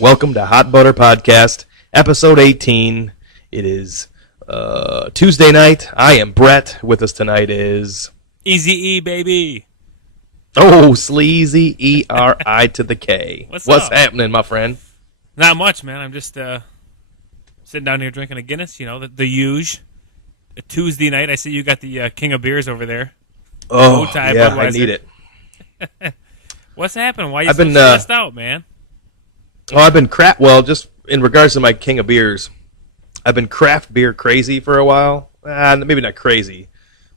Welcome to Hot Butter Podcast, episode 18. It is Tuesday night. I am Brett. With us tonight is... Easy E, baby. Oh, Sleazy E-R-I to the K. What's happening, my friend? Not much, man. I'm just sitting down here drinking a Guinness, you know, the huge. A Tuesday night. I see you got the King of Beers over there. Oh, Tie yeah, Budweiser. I need it. What's happening? Why are you so stressed out, man? I've been just in regards to my King of Beers, I've been craft beer crazy for a while. Maybe not crazy,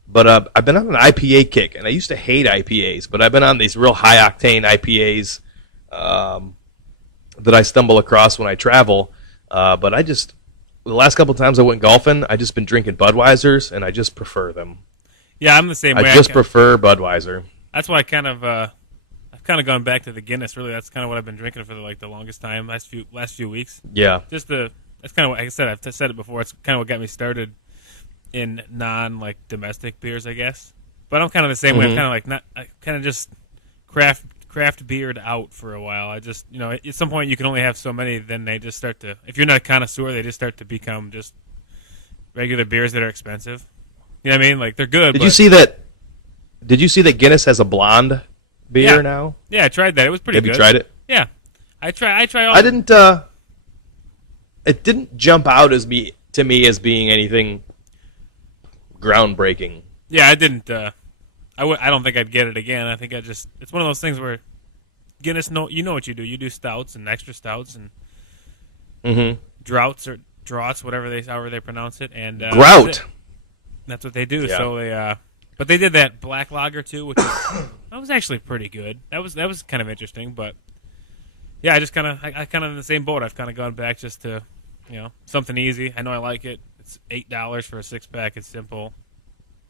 but I've been on an IPA kick, and I used to hate IPAs, but I've been on these real high-octane IPAs that I stumble across when I travel. But the last couple times I went golfing, I just been drinking Budweisers, and I just prefer them. Yeah, I'm the same way. I just prefer Budweiser. That's why I've kind of gone back to the Guinness. Really, that's kind of what I've been drinking for the longest time, last few weeks. Yeah. That's kind of what, like I said, I've said it before. It's kind of what got me started in domestic beers, I guess. But I'm kind of the same way. I kind of just craft beered out for a while. I just, at some point you can only have so many. Then they just start to, if you're not a connoisseur, they just start to become just regular beers that are expensive. You know what I mean? Like, they're good. Did you see that Guinness has a blonde beer now? Yeah, I tried that. It was pretty good. Have you tried it? Yeah. I try all. I didn't it didn't jump out to me as being anything groundbreaking. Yeah, I didn't I don't think I'd get it again. I think it's one of those things where Guinness, you know what you do. You do stouts and extra stouts and draughts or draughts, however they pronounce it, and grout. That's what they do. Yeah. So but they did that black lager too, which that was actually pretty good. That was kind of interesting, but yeah, I kind of in the same boat. I've kind of gone back just to, something easy. I know I like it. It's $8 for a 6-pack. It's simple.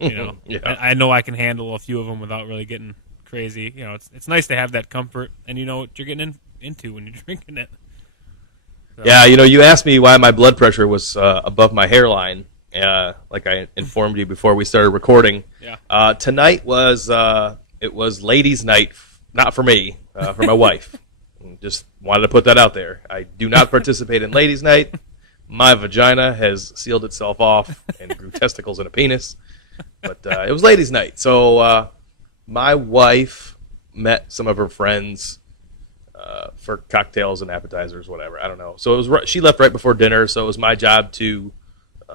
Yeah. I know I can handle a few of them without really getting crazy. It's nice to have that comfort, and you know what you're getting into when you're drinking it. So. Yeah, you asked me why my blood pressure was above my hairline. Like I informed you before we started recording. Yeah. Tonight was ladies' night, not for me, for my wife. Just wanted to put that out there. I do not participate in ladies' night. My vagina has sealed itself off and grew testicles and a penis. But it was ladies' night. So my wife met some of her friends for cocktails and appetizers, whatever. I don't know. So she left right before dinner, so it was my job to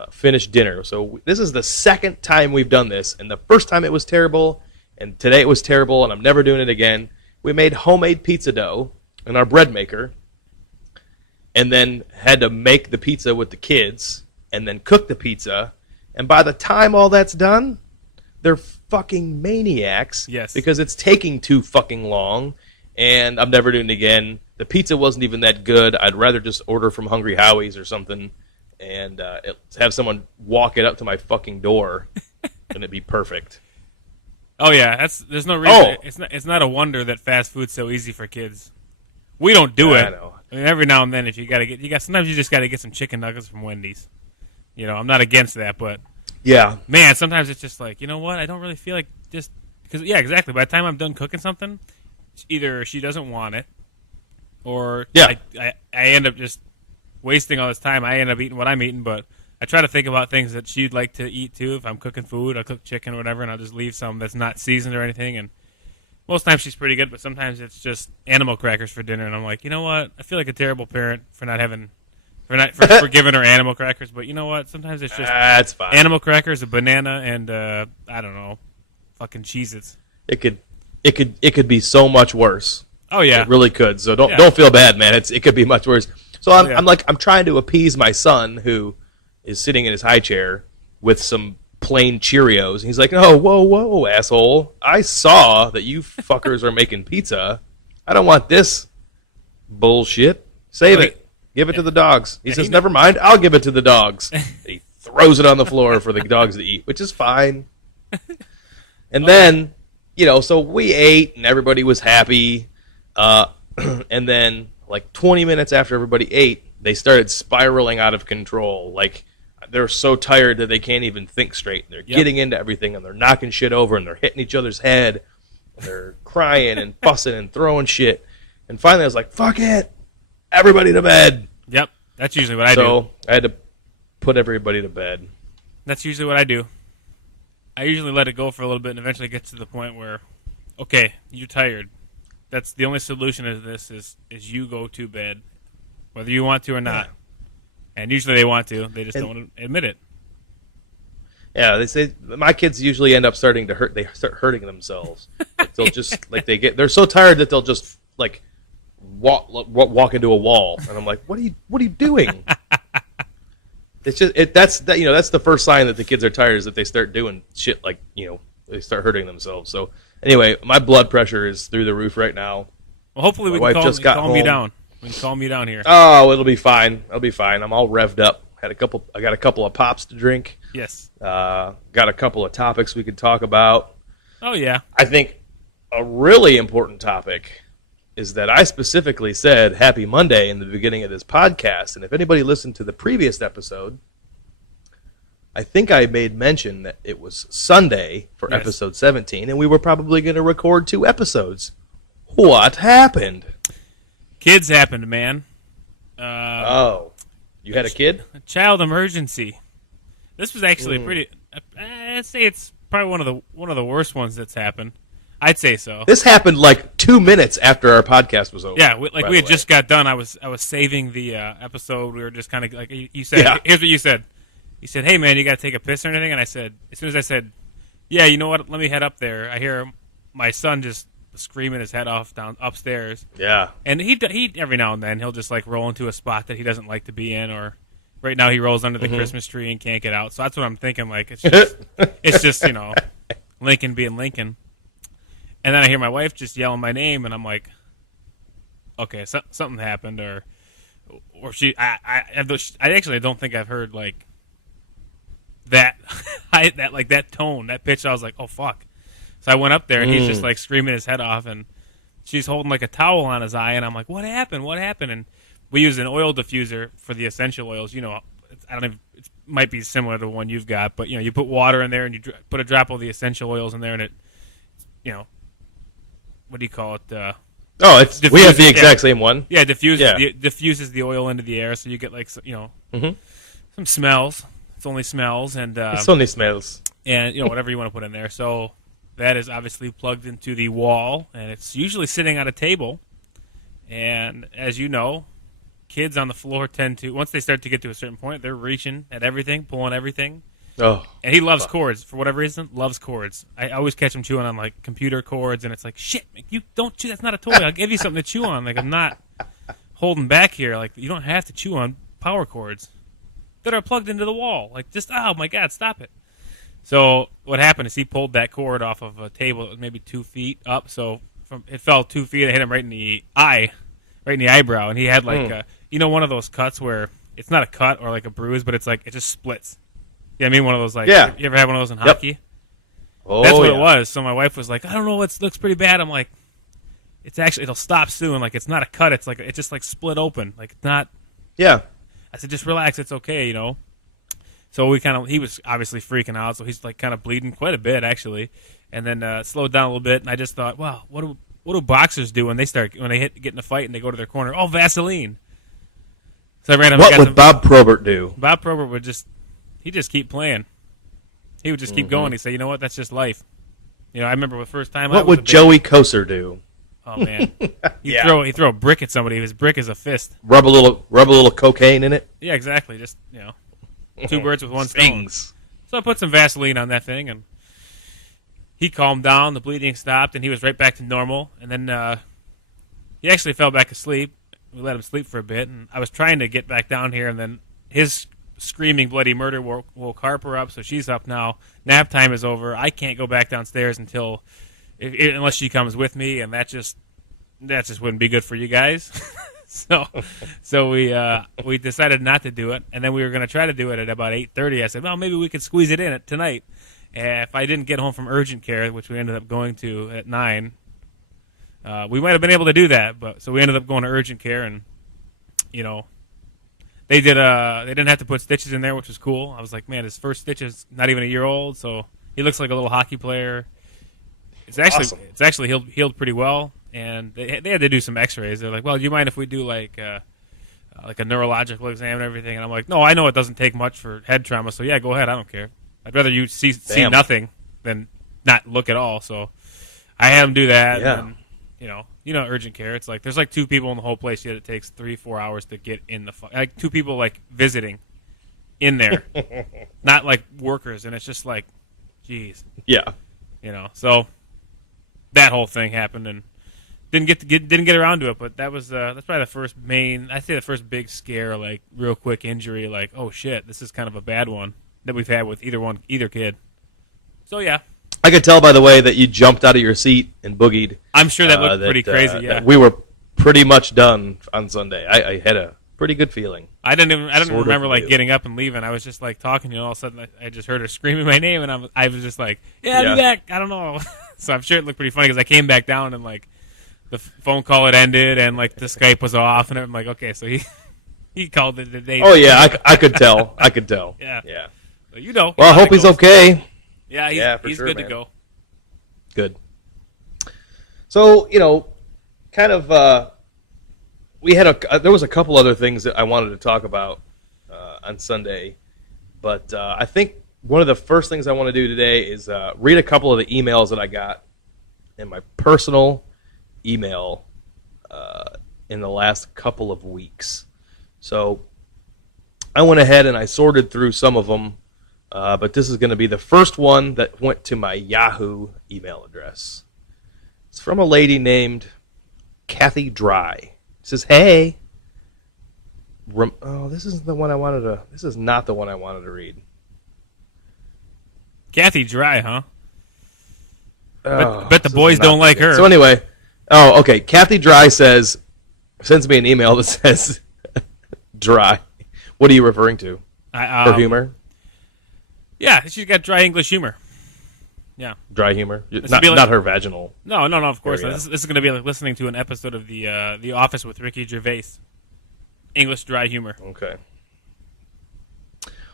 finish dinner. So this is the second time we've done this, and the first time it was terrible, and today it was terrible, and I'm never doing it again. We made homemade pizza dough in our bread maker, and then had to make the pizza with the kids, and then cook the pizza, and by the time all that's done, they're fucking maniacs. Yes. Because it's taking too fucking long, and I'm never doing it again. The pizza wasn't even that good. I'd rather just order from Hungry Howie's or something, and have someone walk it up to my fucking door, and it'd be perfect. Oh yeah, there's no reason. It's not a wonder that fast food's so easy for kids. We don't do it. I know. I mean, every now and then, if sometimes you just got to get some chicken nuggets from Wendy's. I'm not against that, but Yeah. man, sometimes it's just like, you know what? I don't really feel like just because exactly. By the time I'm done cooking something, either she doesn't want it, or I end up just wasting all this time. I end up eating what I'm eating, but I try to think about things that she'd like to eat too. If I'm cooking food, I'll cook chicken or whatever, and I'll just leave some that's not seasoned or anything. And most times she's pretty good, but sometimes it's just animal crackers for dinner. And I'm like, you know what? I feel like a terrible parent for giving her animal crackers. But you know what? Sometimes it's just that's fine. Animal crackers, a banana, and I don't know, fucking Cheez-Its. It could be so much worse. Oh yeah, it really could. So don't feel bad, man. It could be much worse. So I'm trying to appease my son who is sitting in his high chair with some plain Cheerios. And he's like, "Oh, whoa, asshole! I saw that you fuckers are making pizza. I don't want this bullshit. Save it. Give it to the dogs." He says, "Never mind. I'll give it to the dogs." He throws it on the floor for the dogs to eat, which is fine. And then, so we ate and everybody was happy. And then, like 20 minutes after everybody ate, they started spiraling out of control. Like, they're so tired that they can't even think straight. And they're getting into everything, and they're knocking shit over, and they're hitting each other's head, and they're crying and fussing and throwing shit. And finally, I was like, fuck it. everybody to bed. Yep, that's usually what I do. So I had to put everybody to bed. That's usually what I do. I usually let it go for a little bit and eventually get to the point where, okay, you're tired. That's the only solution to this is you go to bed, whether you want to or not. Yeah. And usually they want to. They just don't admit it. Yeah, they say my kids usually end up starting to hurt. They start hurting themselves. Like they'll just they're so tired that they'll just like walk into a wall, and I'm like, what are you doing? It's just that's the first sign that the kids are tired is that they start doing shit like they start hurting themselves. So anyway, my blood pressure is through the roof right now. Well, hopefully we can calm you down. We can calm you down here. Oh, it'll be fine. I'll be fine. I'm all revved up. I got a couple of pops to drink. Yes. Got a couple of topics we could talk about. Oh yeah. I think a really important topic is that I specifically said Happy Monday in the beginning of this podcast, and if anybody listened to the previous episode, I think I made mention that it was Sunday for episode 17, and we were probably going to record 2 episodes. What happened? Kids happened, man. You had a kid? A child emergency. This was actually pretty. I'd say it's probably one of the worst ones that's happened. I'd say so. This happened like 2 minutes after our podcast was over. Yeah, we had just got done. I was saving the episode. We were just kind of like you said. Yeah. Here's what you said. You said, "Hey man, you got to take a piss or anything?" And I said, as soon as I said, "Yeah, you know what? Let me head up there." I hear my son just screaming his head off down upstairs. Yeah. And he every now and then he'll just like roll into a spot that he doesn't like to be in, or right now he rolls under the Christmas tree and can't get out. So that's what I'm thinking. Like it's just Lincoln being Lincoln. And then I hear my wife just yelling my name, and I'm like, okay, something happened, or she. I actually don't think I've heard like that that tone, that pitch. I was like, oh fuck. So I went up there, and he's just like screaming his head off, and she's holding like a towel on his eye, and I'm like, what happened? What happened? And we use an oil diffuser for the essential oils. I don't even. It might be similar to the one you've got, but you put water in there, and you put a drop of the essential oils in there, and it, what do you call it? We have the exact same one. Yeah, diffuses the oil into the air, so you get like some smells. It's only smells, and it's only smells, and whatever you want to put in there. So that is obviously plugged into the wall, and it's usually sitting on a table. And as you know, kids on the floor tend to, once they start to get to a certain point, they're reaching at everything, pulling everything. Oh, and he loves cords for whatever reason. Loves cords. I always catch him chewing on like computer cords, and it's like, shit, you don't chew. That's not a toy. I'll give you something to chew on. Like, I'm not holding back here. Like, you don't have to chew on power cords that are plugged into the wall. Like, just oh my god, stop it. So what happened is he pulled that cord off of a table that was maybe 2 feet up. So it fell 2 feet. It hit him right in the eye, right in the eyebrow, and he had like one of those cuts where it's not a cut or like a bruise, but it's like it just splits. Yeah, I mean one of those like you ever had one of those in hockey? Oh, that's what it was. So my wife was like, I don't know, it looks pretty bad. I'm like, it'll stop soon. Like, it's not a cut. It's like it just like split open. Like, it's not. Yeah. I said, just relax. It's okay, So he was obviously freaking out. So he's like kind of bleeding quite a bit actually, and then slowed down a little bit. And I just thought, wow, what do boxers do when they get in a fight and they go to their corner? Oh, Vaseline. So I ran up. What would Bob Probert do? Bob Probert would just keep playing. He would just keep going. He'd say, you know what, that's just life. I remember the first time. What would Joey Koser do? Oh man, he'd throw a brick at somebody. His brick is a fist. Rub a little cocaine in it. Yeah, exactly. Just 2 birds with one stone. So I put some Vaseline on that thing, and he calmed down. The bleeding stopped, and he was right back to normal. And then he actually fell back asleep. We let him sleep for a bit, and I was trying to get back down here, and then his screaming bloody murder woke Harper up, so she's up now. Nap time is over. I can't go back downstairs unless she comes with me, and that just wouldn't be good for you guys. so we decided not to do it, and then we were going to try to do it at about 8:30. I said, well, maybe we could squeeze it in tonight. If I didn't get home from urgent care, which we ended up going to at 9, we might have been able to do that. But so we ended up going to urgent care, and they didn't have to put stitches in there, which was cool. I was like, man, his first stitch is not even a year old, so he looks like a little hockey player. It's actually healed pretty well, and they had to do some X-rays. They're like, well, do you mind if we do like like a neurological exam and everything. And I'm like, no, I know it doesn't take much for head trauma, so yeah, go ahead. I don't care. I'd rather you see nothing than not look at all. So I had him do that. Yeah. And then, urgent care. It's like there's like 2 people in the whole place, yet it takes 3-4 hours to get in the like 2 people like visiting in there, not like workers. And it's just like, geez. Yeah. So that whole thing happened and didn't get around to it. But that was that's probably the first big scare, like real quick injury, like, oh shit, this is kind of a bad one that we've had with either kid. So yeah. I could tell by the way that you jumped out of your seat and boogied. I'm sure that looked pretty crazy. Yeah, we were pretty much done on Sunday. I had a pretty good feeling. I didn't remember like getting up and leaving. I was just like talking, all of a sudden I just heard her screaming my name, and I was just like, yeah, I'll be back. I don't know. So I'm sure it looked pretty funny because I came back down and like the phone call had ended and like the Skype was off, and I'm like, okay, so he called it the day. Oh yeah, I could tell. I could tell. Yeah. Well, I hope he's okay. Yeah, he's sure, good man. To go. Good. So, kind of, we had there was a couple other things that I wanted to talk about on Sunday, but I think one of the first things I want to do today is read a couple of the emails that I got in my personal email in the last couple of weeks. So I went ahead and I sorted through some of them. But this is going to be the first one that went to my Yahoo email address. It's from a lady named Kathy Dry. It says, "Hey, this isn't the one I wanted to. This is not the one I wanted to read." Kathy Dry, huh? Bet the boys don't like her. So anyway, okay. Kathy Dry sends me an email that says, "Dry." What are you referring to? Her humor. Yeah, she's got dry English humor. Yeah. Dry humor? Not her vaginal. No, of course not. This is going to be like listening to an episode of The Office with Ricky Gervais. English dry humor. Okay.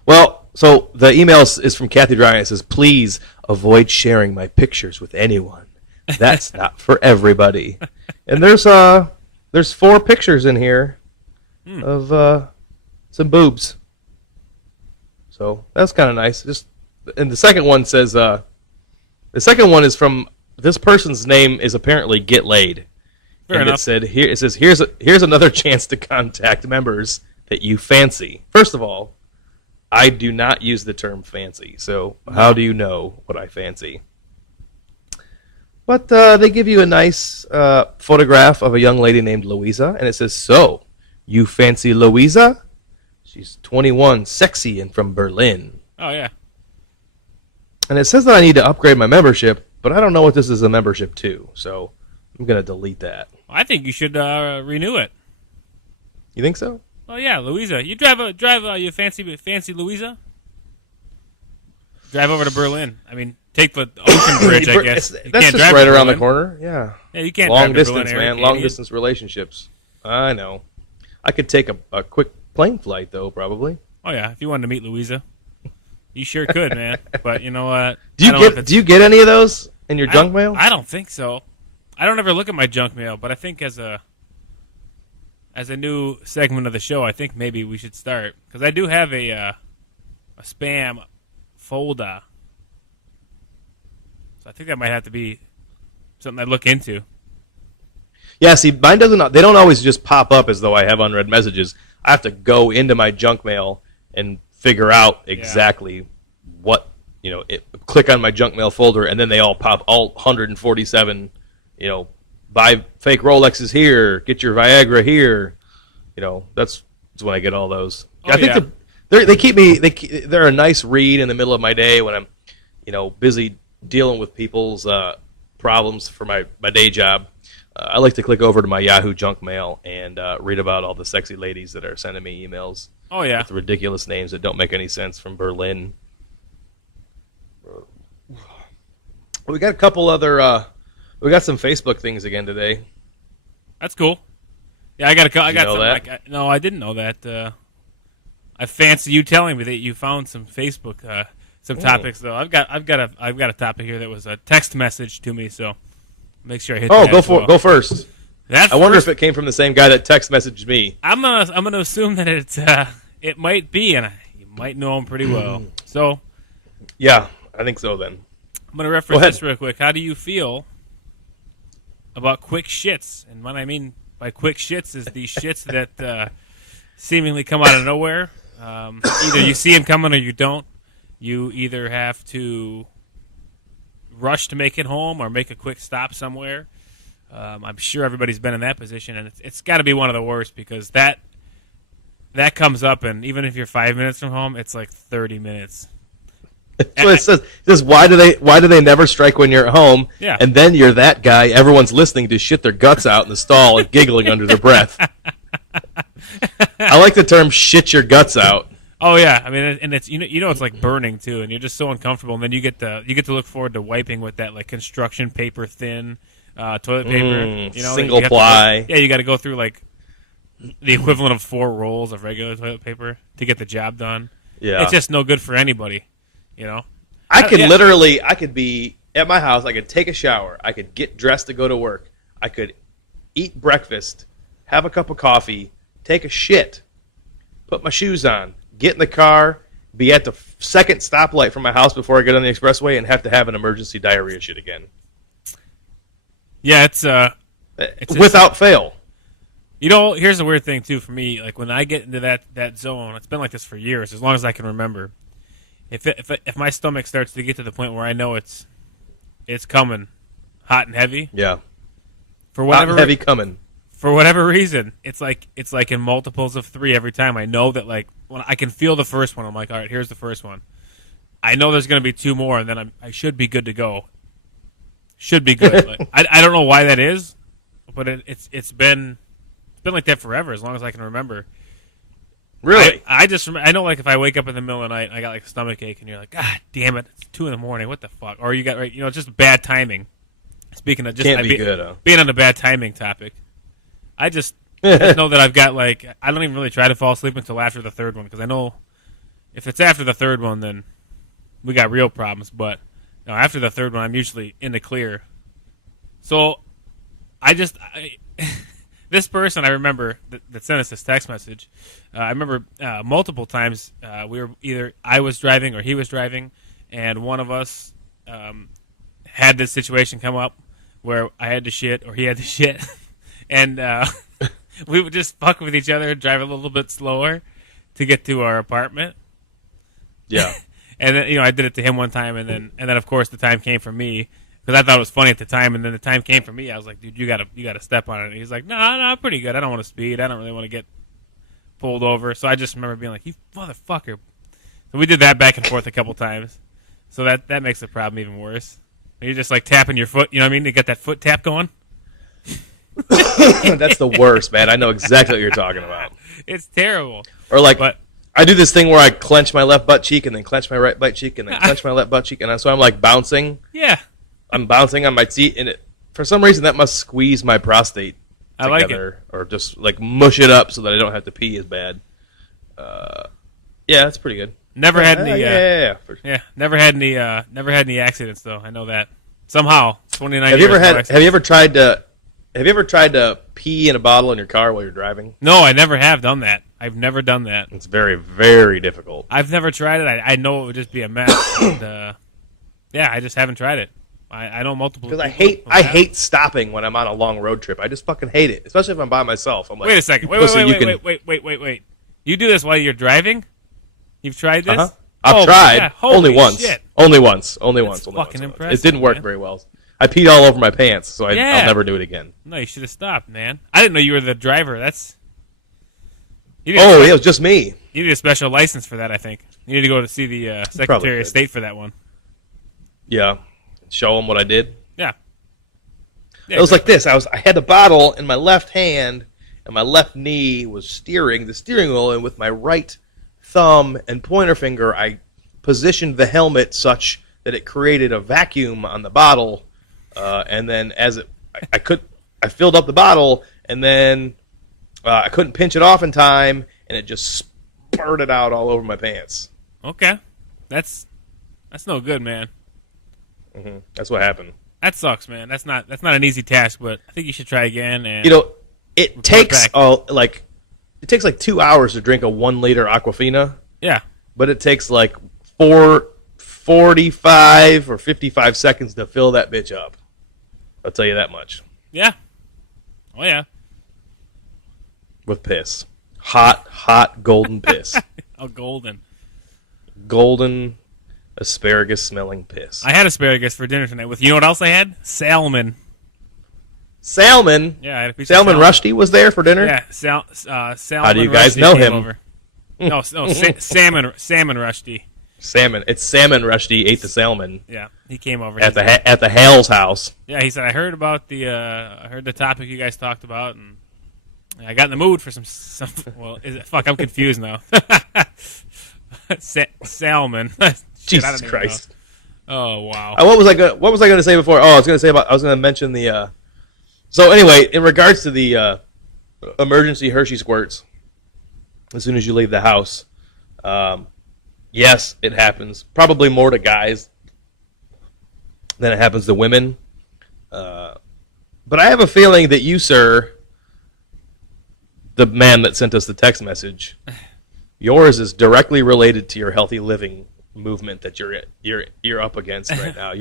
Well, so the email is from Kathy Dry, and it says, "Please avoid sharing my pictures with anyone. That's not for everybody." And there's 4 pictures in here of some boobs. So that's kind of nice. And the second one says, the second one is from this person's name is apparently Get Laid. Fair enough. It says here's another chance to contact members that you fancy. First of all, I do not use the term fancy, so how do you know what I fancy? But they give you a nice photograph of a young lady named Louisa, and it says, "So, you fancy Louisa? She's 21, sexy, and from Berlin." Oh, yeah. And it says that I need to upgrade my membership, but I don't know what this is a membership to, so I'm going to delete that. I think you should renew it. You think so? Well, yeah, Louisa. You drive you fancy Louisa? Drive over to Berlin. I mean, take the ocean bridge, I guess. That's just right around the corner, yeah. Yeah, you can't long drive distance, to Berlin, man. Long distance relationships. I know. I could take a quick plane flight, though, probably. Oh, yeah, if you wanted to meet Louisa. You sure could, man. But you know what? Do you get any of those in your junk mail? I don't think so. I don't ever look at my junk mail, but I think as a new segment of the show, I think maybe we should start, because I do have a spam folder. So I think that might have to be something I look into. Yeah, see, mine doesn't. They don't always just pop up as though I have unread messages. I have to go into my junk mail and figure out exactly what, click on my junk mail folder, and then they all pop, all 147, buy fake Rolexes here, get your Viagra here. That's when I get all those. Oh, I think they keep me, they're a nice read in the middle of my day when I'm, busy dealing with people's problems for my day job. I like to click over to my Yahoo junk mail and read about all the sexy ladies that are sending me emails. Oh, yeah. With ridiculous names that don't make any sense from Berlin. We got a couple other. We got some Facebook things again today. That's cool. Yeah, I got some. That? No, I didn't know that. I fancy you telling me that you found some Facebook some topics though. I've got a topic here that was a text message to me. So make sure I hit. Oh, go first. I wonder if it came from the same guy that text messaged me. I'm gonna assume that it might be, and you might know him pretty well. So, yeah, I think so. Then I'm gonna reference this real quick. How do you feel about quick shits? And what I mean by quick shits is the shits that seemingly come out of nowhere. Either you see them coming or you don't. You either have to rush to make it home or make a quick stop somewhere. I'm sure everybody's been in that position, and it's got to be one of the worst because that comes up, and even if you're 5 minutes from home, it's like 30 minutes. That's what it says. It says, why do they never strike when you're at home? Yeah. And then you're that guy everyone's listening to shit their guts out in the stall and giggling under their breath. I like the term "shit your guts out." Oh yeah, I mean, and it's it's like burning too, and you're just so uncomfortable. And then you get to look forward to wiping with that like construction paper thin toilet paper. Single ply. You got to go through like the equivalent of 4 rolls of regular toilet paper to get the job done. Yeah, it's just no good for anybody. I could be at my house. I could take a shower. I could get dressed to go to work. I could eat breakfast, have a cup of coffee, take a shit, put my shoes on, get in the car, be at the second stoplight from my house before I get on the expressway, and have to have an emergency diarrhea shit again. Yeah, it's without fail. Here's the weird thing too for me. Like when I get into that zone, it's been like this for years, as long as I can remember. If my stomach starts to get to the point where I know it's coming, hot and heavy. Yeah. For whatever hot and heavy coming. For whatever reason, it's like in multiples of 3 every time. I know that like when I can feel the first one, I'm like, all right, here's the first one. I know there's going to be 2 more, and then I should be good to go. Should be good. Like, I don't know why that is, but it's been like that forever, as long as I can remember. Really? I know, like if I wake up in the middle of the night, and I got like a stomach ache, and you're like, God damn it, it's 2 a.m. What the fuck? Or you got it's just bad timing. Speaking of just being on the bad timing topic, I just know that I've got like I don't even really try to fall asleep until after the 3rd one because I know if it's after the 3rd one, then we got real problems. But after the 3rd one, I'm usually in the clear. So this person I remember that sent us this text message. I remember multiple times we were either I was driving or he was driving, and one of us had this situation come up where I had to shit or he had to shit, and we would just fuck with each other and drive a little bit slower to get to our apartment. Yeah, and then I did it to him one time, and then of course the time came for me. Because I thought it was funny at the time, and then the time came for me. I was like, "Dude, you gotta step on it." And he's like, "No, I'm pretty good. I don't want to speed. I don't really want to get pulled over." So I just remember being like, "You motherfucker!" So we did that back and forth a couple times. So that makes the problem even worse. You're just like tapping your foot. You know what I mean? To get that foot tap going. That's the worst, man. I know exactly what you're talking about. It's terrible. Or like, I do this thing where I clench my left butt cheek and then clench my right butt cheek and then clench my left butt cheek, and so I'm like bouncing. Yeah. I'm bouncing on my seat, and for some reason that must squeeze my prostate together, I like it. Or just like mush it up so that I don't have to pee as bad. Yeah, that's pretty good. Never had any. Never had any accidents though. I know that somehow. 29 Have years. Have you ever tried to pee in a bottle in your car while you're driving? No, I never have done that. I've never done that. It's very, very difficult. I've never tried it. I know it would just be a mess. And, I just haven't tried it. I know multiple. Because I hate stopping when I'm on a long road trip. I just fucking hate it, especially if I'm by myself. I'm like, wait a second. Wait. You do this while you're driving? You've tried this? Uh-huh. I've tried. Only once. Shit. Only once. Fucking impressive. It didn't work very well. I peed all over my pants, so I'll never do it again. No, you should have stopped, man. I didn't know you were the driver. It was just me. You need a special license for that, I think. You need to go to see the Secretary of State for that one. Yeah. Show them what I did. Yeah. It was like this. I had the bottle in my left hand, and my left knee was steering the steering wheel, and with my right thumb and pointer finger, I positioned the helmet such that it created a vacuum on the bottle, and then I filled up the bottle, and then I couldn't pinch it off in time, and it just spurted out all over my pants. Okay, that's no good, man. Mm-hmm. That's what happened. That sucks, man. That's not an easy task, but I think you should try again. And it takes it takes like 2 hours to drink a 1 liter Aquafina. Yeah, but it takes like 45 or 55 seconds to fill that bitch up. I'll tell you that much. Yeah. Oh yeah. With piss, hot golden piss. Oh, golden asparagus smelling piss. I had asparagus for dinner tonight. You know what else I had? Salmon. Salmon. Yeah, I had a piece Salmon of Rushdie was there for dinner. Yeah, salmon. How do you guys know him? Over. No, salmon Rushdie. Salmon. It's Salmon Rushdie ate the salmon. Yeah, he came over at the Hale's house. Yeah, he said I heard about I heard the topic you guys talked about, and I got in the mood for some. Well, I'm confused now. Salmon. Jesus Christ. Oh wow. What was I going to say before? Oh, I was going to mention the. So anyway, in regards to the emergency Hershey squirts, as soon as you leave the house, yes, it happens. Probably more to guys than it happens to women. But I have a feeling that you, sir, the man that sent us the text message, yours is directly related to your healthy living movement that you're up against right now.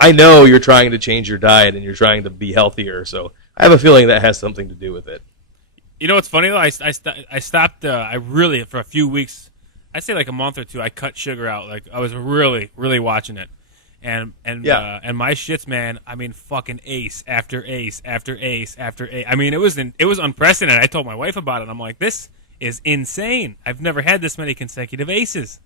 I know you're trying to change your diet and you're trying to be healthier, so I have a feeling that has something to do with it. You know what's funny though? I stopped. I really for a few weeks. I'd say like a month or two. I cut sugar out. Like I was really watching it, and my shits, man. I mean, fucking ace after ace after ace after ace. I mean, it was unprecedented. I told my wife about it. I'm like, this is insane. I've never had this many consecutive aces.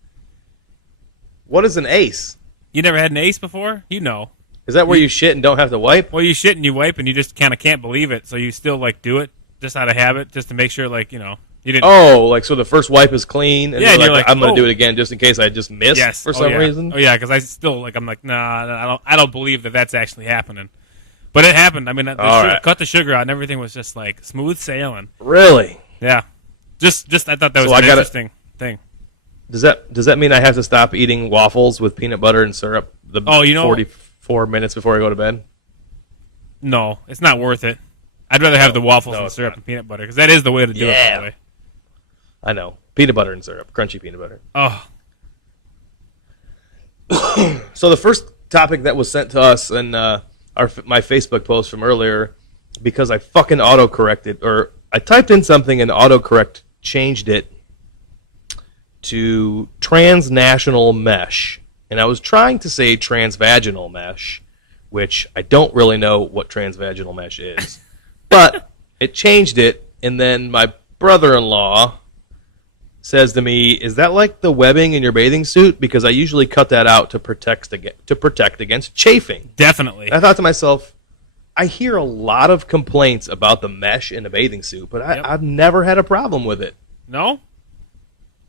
What is an ace? You never had an ace before? You know. Is that where you shit and don't have to wipe? Well, you shit and you wipe and you just kind of can't believe it, so you still like do it just out of habit, just to make sure, like, you know, you didn't. Oh, like so the first wipe is clean, and yeah, you're like, I'm going to do oh. it again just in case I just missed for some reason. Oh yeah, because I still I'm like, nah, I don't believe that that's actually happening, but it happened. I mean, cut the sugar out and everything was just like smooth sailing. Really? Yeah. Just I thought that was an interesting thing. Does that mean I have to stop eating waffles with peanut butter and syrup 44 minutes before I go to bed? No, it's not worth it. I'd rather have the waffles and syrup and peanut butter, because that is the way to do it, by the way. I know. Peanut butter and syrup. Crunchy peanut butter. Oh. So the first topic that was sent to us in my Facebook post from earlier, because I fucking autocorrected, or I typed in something and autocorrect changed it to transnational mesh. And I was trying to say transvaginal mesh, which I don't really know what transvaginal mesh is. But it changed it, and then my brother-in-law says to me, is that like the webbing in your bathing suit? Because I usually cut that out to protect against chafing. Definitely. And I thought to myself, I hear a lot of complaints about the mesh in a bathing suit, but I've never had a problem with it. No?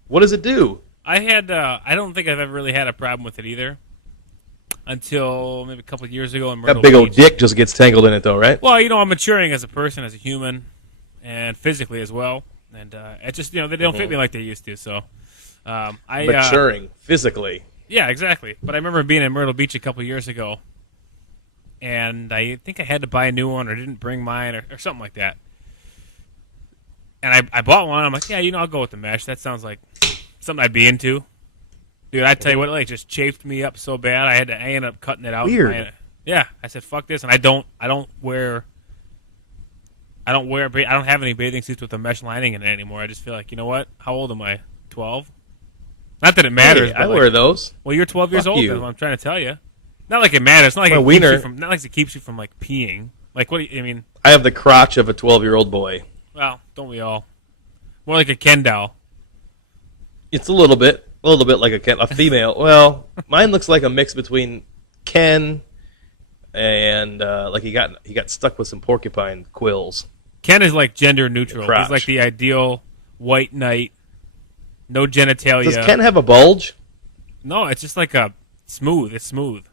What does it do? I don't think I've ever really had a problem with it either, until maybe a couple of years ago in Myrtle That big old Beach. dick just gets tangled in it, though, right? Well, I'm maturing as a person, as a human, and physically as well. And it just, they don't fit me like they used to. So, maturing physically. Yeah, exactly. But I remember being in Myrtle Beach a couple of years ago, and I think I had to buy a new one, or didn't bring mine, or something like that. And I bought one. I'm like, yeah, I'll go with the mesh. That sounds like something I'd be into. Dude, I tell you what, it just chafed me up so bad. I ended up cutting it out. Weird. Yeah, I said, fuck this, and I don't have any bathing suits with a mesh lining in it anymore. I just feel like, you know what? How old am I? 12? Not that it matters. Hey, I wear those. Well, you're 12 years Fuck old. you. That's what I'm trying to tell you. Not like it matters. It's not like My it wiener. keeps you from like peeing. Like, what do you mean? I have the crotch of a 12-year-old boy. Well, don't we all? More like a Ken doll. It's a little bit like a female. Well, mine looks like a mix between Ken and like he got stuck with some porcupine quills. Ken is like gender neutral. Crotch. He's like the ideal white knight. No genitalia. Does Ken have a bulge? No, it's just like smooth. It's smooth.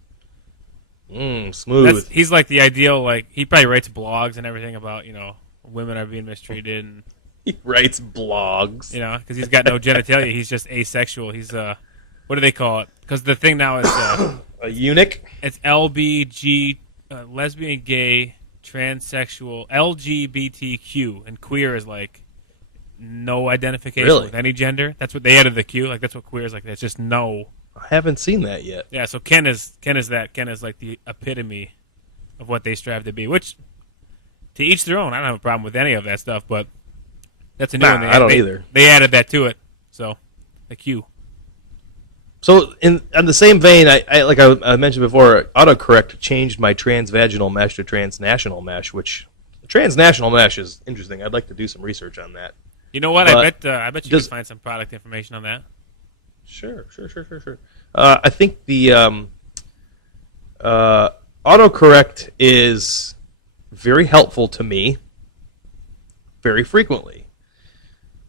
Smooth. He's like the ideal, like, he probably writes blogs and everything about, women are being mistreated. And, He writes blogs. because he's got no genitalia. He's just asexual. He's, what do they call it? Because the thing now is... a eunuch? It's LBG... lesbian, gay, transsexual, LGBTQ, and queer is like no identification with any gender. That's what they added the Q. Like that's what queer is like. That's just no. I haven't seen that yet. Yeah, so Ken is that. Ken is like the epitome of what they strive to be. Which, to each their own. I don't have a problem with any of that stuff, but that's a new one. I don't either. They added that to it. So, the Q. So in the same vein, I mentioned before, autocorrect changed my transvaginal mesh to transnational mesh, which transnational mesh is interesting. I'd like to do some research on that. You know what? I bet you can find some product information on that. Sure. I think the autocorrect is very helpful to me very frequently,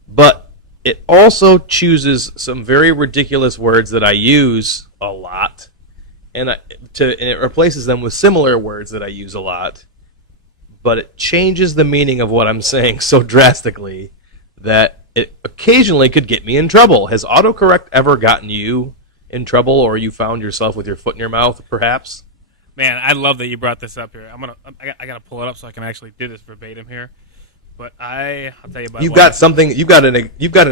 but it also chooses some very ridiculous words that I use a lot, and it replaces them with similar words that I use a lot, but it changes the meaning of what I'm saying so drastically that it occasionally could get me in trouble. Has autocorrect ever gotten you in trouble, or you found yourself with your foot in your mouth, perhaps? Man, I love that you brought this up here. I gotta pull it up so I can actually do this verbatim here. But I'll tell you about. You've got something. You've got an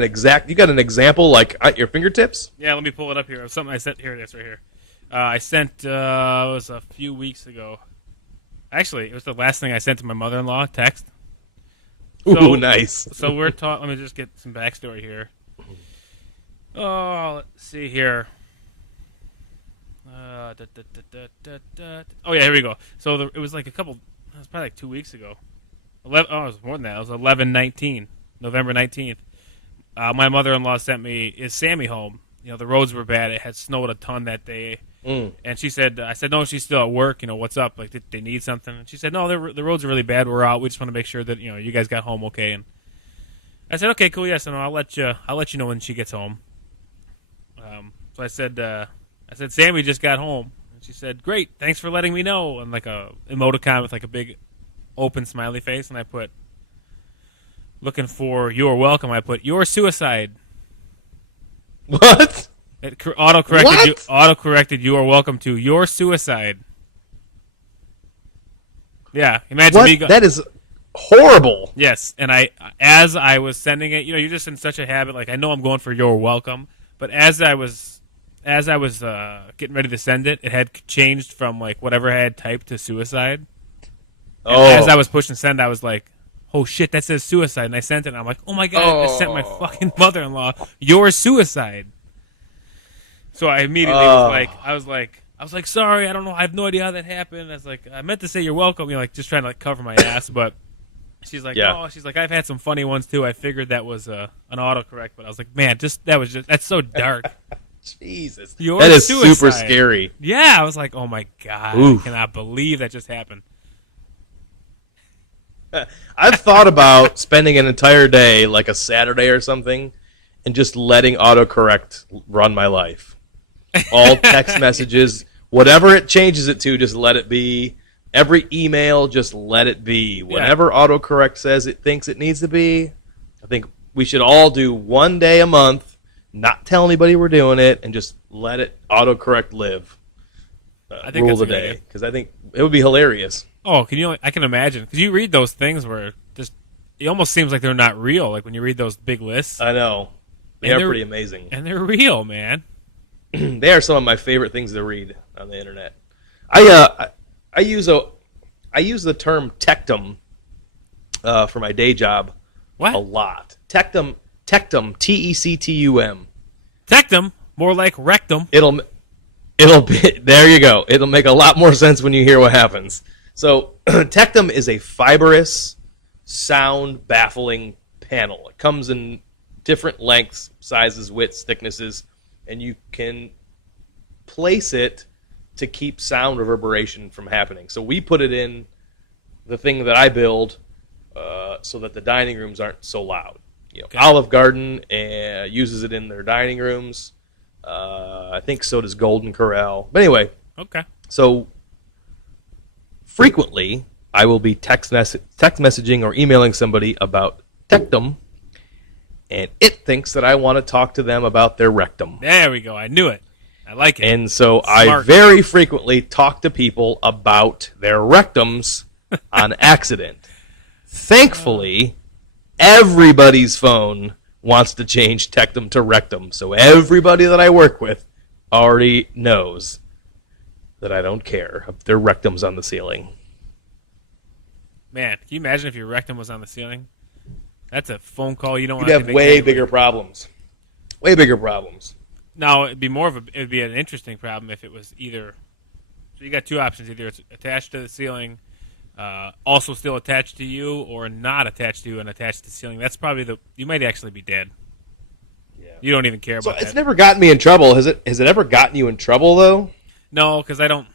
example like at your fingertips. Yeah, let me pull it up here. Something I sent here. That's right here. I sent. It was a few weeks ago. Actually, it was the last thing I sent to my mother-in-law. Text. Ooh, nice. So we're talking. Let me just get some backstory here. Oh, let's see here. Oh yeah, here we go. So it was like it was probably like 2 weeks ago. It was more than that. It was 11/19, November 19th. My mother-in-law sent me, "Is Sammy home?" You know, the roads were bad. It had snowed a ton that day. And she said, I said, no, she's still at work. You know, what's up? Like, did they need something? And she said, no, the roads are really bad. We're out. We just want to make sure that, you know, you guys got home okay. And I said, okay, cool. Yes, and I'll let you know when she gets home. So I said, Sammy just got home. And she said, great. Thanks for letting me know. And like a emoticon with like a big open smiley face, and I put, looking for you're welcome. I put your suicide. What? It autocorrected you are welcome to your suicide. Yeah, imagine what? me. That is horrible. Yes, and as I was sending it, you know, you're just in such a habit. Like I know I'm going for your welcome, but as I was getting ready to send it, it had changed from like whatever I had typed to suicide. And as I was pushing send, I was like, oh shit, that says suicide. And I sent it, and I'm like, oh my god, I sent my fucking mother-in-law your suicide. So I immediately was like, sorry, I don't know, I have no idea how that happened. I was like, I meant to say you're welcome, you know, like just trying to like cover my ass, but she's like, yeah. Oh, she's like, I've had some funny ones too. I figured that was an autocorrect, but I was like, man, that's so dark. Jesus, your that is suicide. Super scary. Yeah, I was like, oh my god, Oof. I cannot believe that just happened. I've thought about spending an entire day, like a Saturday or something, and just letting autocorrect run my life. All text messages, whatever it changes it to, just let it be. Every email, just let it be. Whatever autocorrect says it thinks it needs to be, I think we should all do one day a month, not tell anybody we're doing it, and just let it autocorrect live. I think rule the day, because I think it would be hilarious. Oh, I can imagine. Because you read those things where it almost seems like they're not real. Like when you read those big lists. I know. They're pretty amazing. And they're real, man. They are some of my favorite things to read on the internet. I use the term tectum for my day job a lot. Tectum, Tectum. Tectum, more like rectum. It'll be there. You go. It'll make a lot more sense when you hear what happens. So, tectum is a fibrous, sound baffling panel. It comes in different lengths, sizes, widths, thicknesses, and you can place it to keep sound reverberation from happening. So we put it in the thing that I build so that the dining rooms aren't so loud. You know, okay. Olive Garden uses it in their dining rooms. I think so does Golden Corral. But anyway, okay. So frequently, I will be text messaging or emailing somebody about tectum, and it thinks that I want to talk to them about their rectum. There we go. I knew it. I like it. And so I Smart. very frequently talk to people about their rectums on accident. Thankfully, everybody's phone wants to change tectum to rectum. So everybody that I work with already knows that I don't care if their rectum's on the ceiling. Man, can you imagine if your rectum was on the ceiling? That's a phone call you don't want You'd to have make. way anyway. bigger problems. Way bigger problems. No, it'd be an interesting problem if it was either. So you got two options: either it's attached to the ceiling, also still attached to you, or not attached to you and attached to the ceiling. That's probably you might actually be dead. Yeah. You don't even care about that. It's never gotten me in trouble. Has it ever gotten you in trouble though? No, because I don't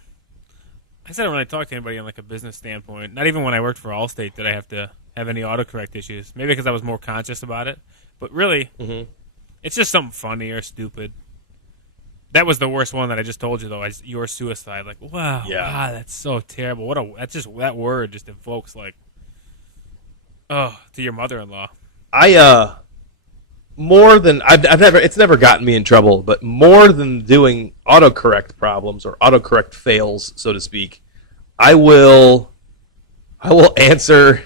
really talk to anybody on like a business standpoint. Not even when I worked for Allstate did I have to have any autocorrect issues. Maybe because I was more conscious about it. But really, it's just something funny or stupid. That was the worst one that I just told you though. Your suicide. Like, wow, that's so terrible. That word just evokes like, to your mother-in-law. It's never gotten me in trouble, but more than doing autocorrect problems or autocorrect fails, so to speak, I will answer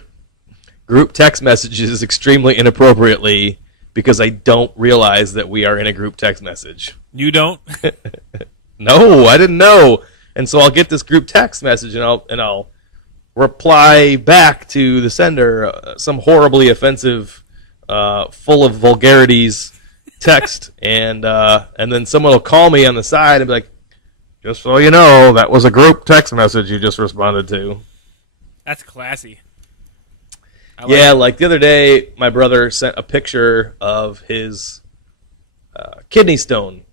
group text messages extremely inappropriately because I don't realize that we are in a group text message. You don't? No, I didn't know. And so I'll get this group text message and I'll reply back to the sender some horribly offensive full of vulgarities text, and then someone will call me on the side and be like, just so you know, that was a group text message you just responded to. That's classy. Like the other day, my brother sent a picture of his kidney stone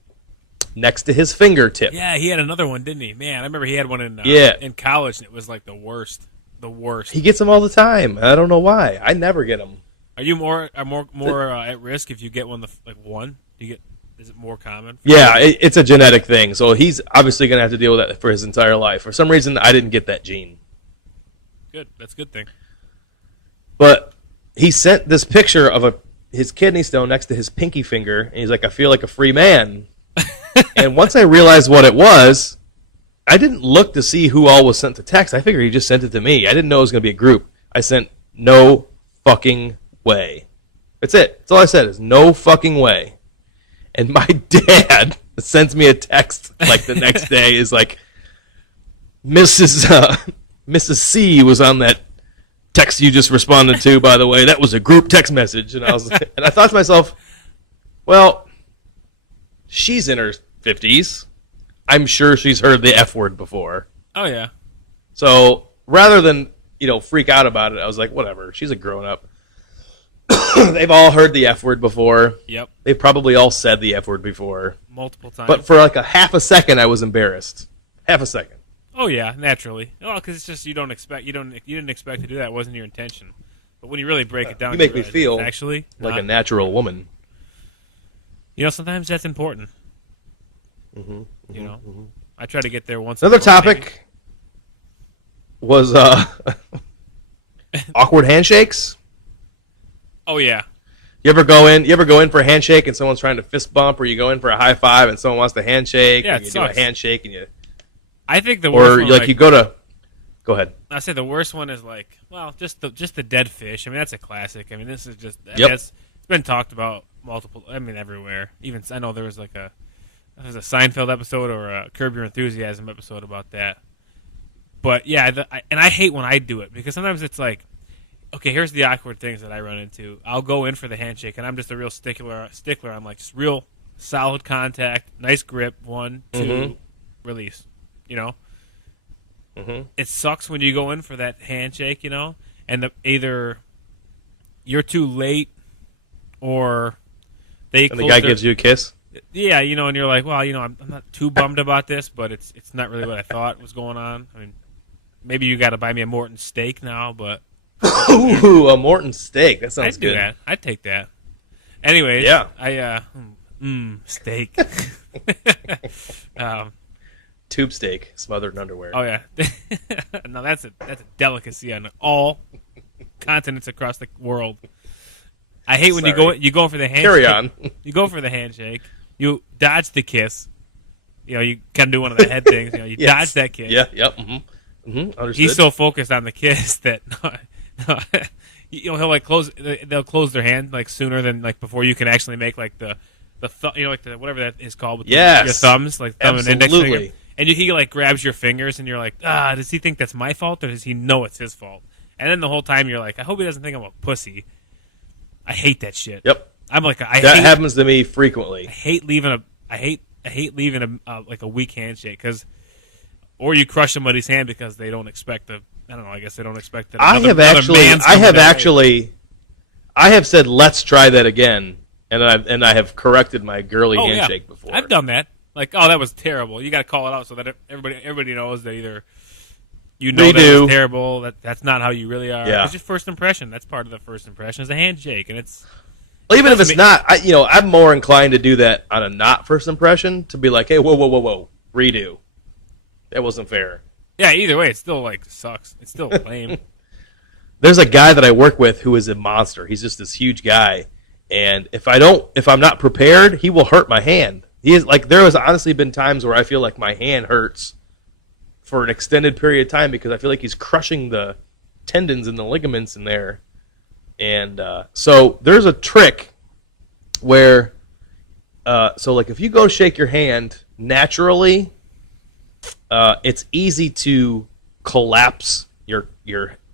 next to his fingertip. Yeah, he had another one, didn't he? Man, I remember he had one in college, and it was like the worst. The worst. He gets them all the time. I don't know why. I never get them. Are you more at risk if you get one like one? Is it more common? Yeah, it's a genetic thing. So he's obviously going to have to deal with that for his entire life. For some reason, I didn't get that gene. Good. That's a good thing. But he sent this picture of his kidney stone next to his pinky finger, and he's like, I feel like a free man. And once I realized what it was, I didn't look to see who all was sent to text. I figured he just sent it to me. I didn't know it was going to be a group. I sent no fucking way. That's it. That's all I said is no fucking way. And my dad sends me a text like the next day is like, Mrs. C was on that text you just responded to, by the way. That was a group text message. And I thought to myself, well, she's in her 50s. I'm sure she's heard the F word before. Oh, yeah. So rather than, freak out about it, I was like, whatever. She's a grown-up. They've all heard the F word before. Yep. They've probably all said the F word before. Multiple times. But for like a half a second, I was embarrassed. Half a second. Oh yeah, naturally. Well, because it's just you didn't expect to do that. It wasn't your intention. But when you really break it down, you make me feel actually like a natural woman. Sometimes that's important. I try to get there once. Another topic was awkward handshakes. Oh yeah. You ever go in for a handshake and someone's trying to fist bump, or you go in for a high five and someone wants to handshake, yeah, and you do a handshake and you. I think the worst one, you go to. Go ahead. I say the worst one is like, well, just the dead fish. I mean, that's a classic. I mean, this is just. It's been talked about everywhere. Even I know there was a Seinfeld episode or a Curb Your Enthusiasm episode about that. But yeah, and I hate when I do it because sometimes it's like, okay, here's the awkward things that I run into. I'll go in for the handshake, and I'm just a real stickler. I'm like just real solid contact, nice grip, 1, 2, release. It sucks when you go in for that handshake, and either you're too late or the guy gives you a kiss. Yeah, and you're like, well, I'm not too bummed about this, but it's not really what I thought was going on. I mean, maybe you got to buy me a Morton steak now, but ooh, a Morton steak. That sounds good. I'd do that. I'd take that. Anyways, yeah. Steak. Tube steak smothered in underwear. Oh yeah. No, that's a delicacy on all continents across the world. I hate when you go for the handshake. Carry on. You go for the handshake. You dodge the kiss. you kind of do one of the head things. You Yes. dodge that kiss. Yeah. Yep. Understood. He's so focused on the kiss that he'll like they'll close their hand like sooner than like before you can actually make like the like the whatever that is called with your thumbs, like thumb and index finger. And he like grabs your fingers and you're like, does he think that's my fault or does he know it's his fault? And then the whole time you're like, I hope he doesn't think I'm a pussy. I hate that shit. Yep. I'm like, that happens to me frequently. I hate leaving a weak handshake or you crush somebody's hand because they don't expect I don't know. I guess they don't expect that. I have said let's try that again, and I have corrected my girly handshake before. I've done that. Like, that was terrible. You got to call it out so that everybody knows that either that it's terrible, that's not how you really are. Yeah. It's just first impression. That's part of the first impression is a handshake, and it's. Well, even if it's not, I'm more inclined to do that on a not first impression to be like, hey, whoa, redo. That wasn't fair. Yeah, either way, it still like sucks. It's still lame. There's a guy that I work with who is a monster. He's just this huge guy, and if I'm not prepared, he will hurt my hand. He is like there has honestly been times where I feel like my hand hurts for an extended period of time because I feel like he's crushing the tendons and the ligaments in there. And so there's a trick where, so like if you go shake your hand naturally, it's easy to collapse your.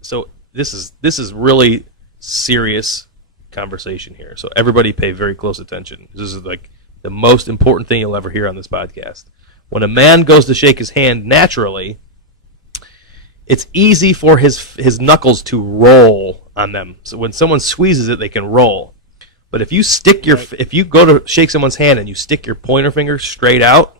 So this is really serious conversation here. So everybody pay very close attention. This is like the most important thing you'll ever hear on this podcast. When a man goes to shake his hand naturally, it's easy for his knuckles to roll on them. So when someone squeezes it, they can roll. But if you if you go to shake someone's hand and you stick your pointer finger straight out,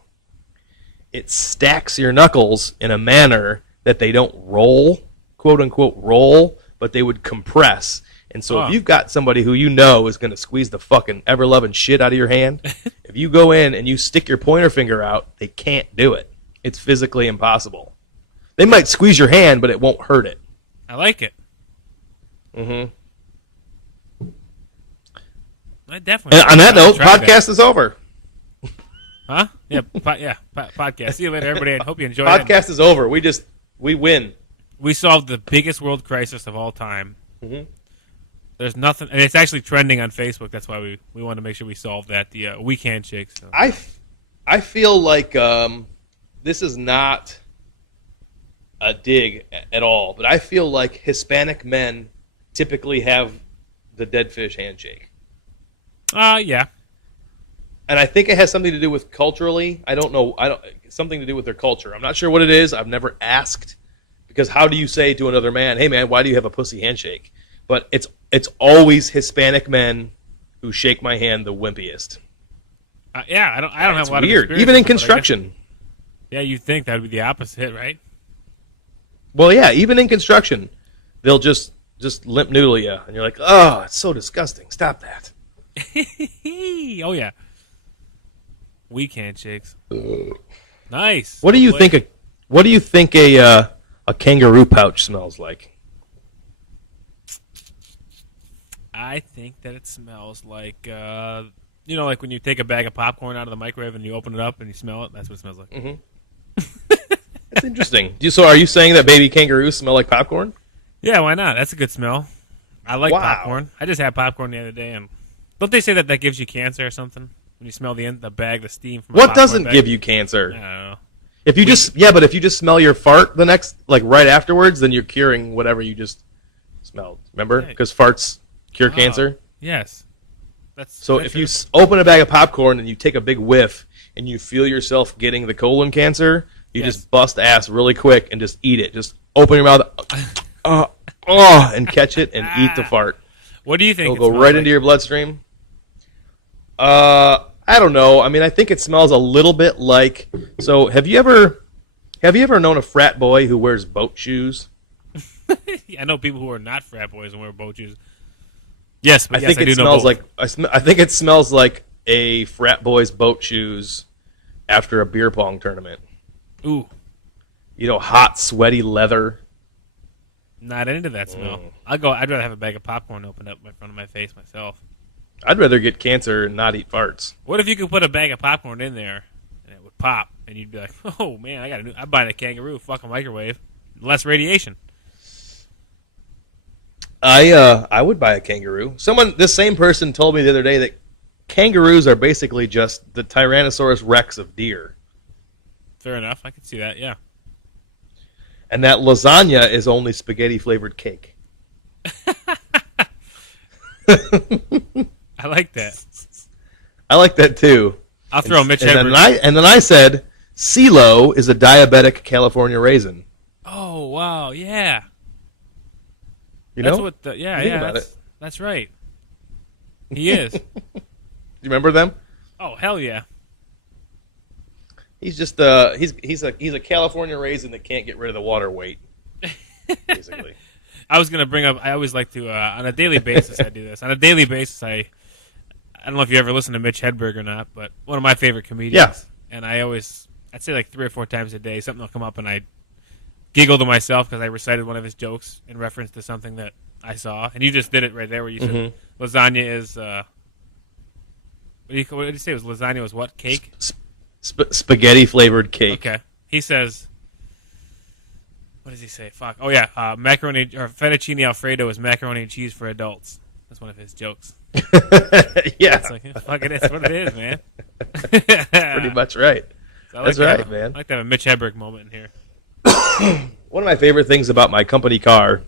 it stacks your knuckles in a manner that they don't roll, quote unquote roll, but they would compress. And so if you've got somebody who you know is going to squeeze the fucking ever-loving shit out of your hand, if you go in and you stick your pointer finger out, they can't do it. It's physically impossible. They might squeeze your hand, but it won't hurt it. I like it. Mm-hmm. I definitely. And on that note, podcast is over. Huh? Yeah, podcast. See you later, everybody. I hope you enjoyed it. Podcast is over. We win. We solved the biggest world crisis of all time. Mm-hmm. There's nothing, and it's actually trending on Facebook. That's why we want to make sure we solve that. The weak handshakes. So. I feel like this is not a dig at all, but I feel like Hispanic men typically have the dead fish handshake. Yeah. And I think it has something to do with culturally. I don't know. Something to do with their culture. I'm not sure what it is. I've never asked because how do you say to another man, "Hey man, why do you have a pussy handshake?" But it's always Hispanic men who shake my hand the wimpiest. Yeah, I don't have a lot weird. of Even in construction. Yeah, you'd think that would be the opposite, right? Well, yeah, even in construction, they'll just limp noodle you, and you're like, "Oh, it's so disgusting. Stop that." Oh yeah, weak handshakes. Nice. What do you think? What do you think a kangaroo pouch smells like? I think that it smells like, like when you take a bag of popcorn out of the microwave and you open it up and you smell it. That's what it smells like. Mm-hmm. That's interesting. So, are you saying that baby kangaroos smell like popcorn? Yeah, why not? That's a good smell. I like popcorn. I just had popcorn the other day, and don't they say that gives you cancer or something when you smell the bag, the steam from? What doesn't give you cancer? I don't know. If you but if you just smell your fart the next, like right afterwards, then you're curing whatever you just smelled. Remember, because farts cure cancer. Yes. So if you open a bag of popcorn and you take a big whiff and you feel yourself getting the colon cancer, you just bust ass really quick and just eat it. Just open your mouth, and catch it and eat the fart. What do you think? It'll go right into your bloodstream. I don't know. I mean, I think it smells a little bit like. So have you ever known a frat boy who wears boat shoes? I know people who are not frat boys and wear boat shoes. Yes, but I think it smells like I think it smells like a frat boy's boat shoes after a beer pong tournament. Ooh, hot, sweaty leather. Not into that smell. I'd rather have a bag of popcorn opened up in front of my face myself. I'd rather get cancer and not eat farts. What if you could put a bag of popcorn in there and it would pop, and you'd be like, "Oh man, I'm buying a kangaroo, fuck a microwave, less radiation." I would buy a kangaroo. This same person told me the other day that kangaroos are basically just the Tyrannosaurus Rex of deer. Fair enough. I could see that. Yeah. And that lasagna is only spaghetti flavored cake. I like that. I like that too. I'll throw Mitch Hedberg. And then I said, CeeLo is a diabetic California raisin. Oh wow, yeah. You That's know? what that's right. He is. You remember them? Oh hell yeah. He's just he's a California raisin that can't get rid of the water weight. Basically. I was gonna bring up. I always like to on a daily basis. I do this on a daily basis. I don't know if you ever listen to Mitch Hedberg or not, but one of my favorite comedians. Yeah. And I'd say like 3 or 4 times a day, something will come up and I giggle to myself because I recited one of his jokes in reference to something that I saw. And you just did it right there where you said lasagna is. What did you say? Lasagna was what? Cake? Spaghetti flavored cake. Okay. He says. What does he say? Fuck. Oh yeah, macaroni or fettuccine alfredo is macaroni and cheese for adults. That's one of his jokes. Yeah, it's like, fuck it is what it is, man. Pretty much right. So That's right, man. I like to have a Mitch Hedberg moment in here. One of my favorite things about my company car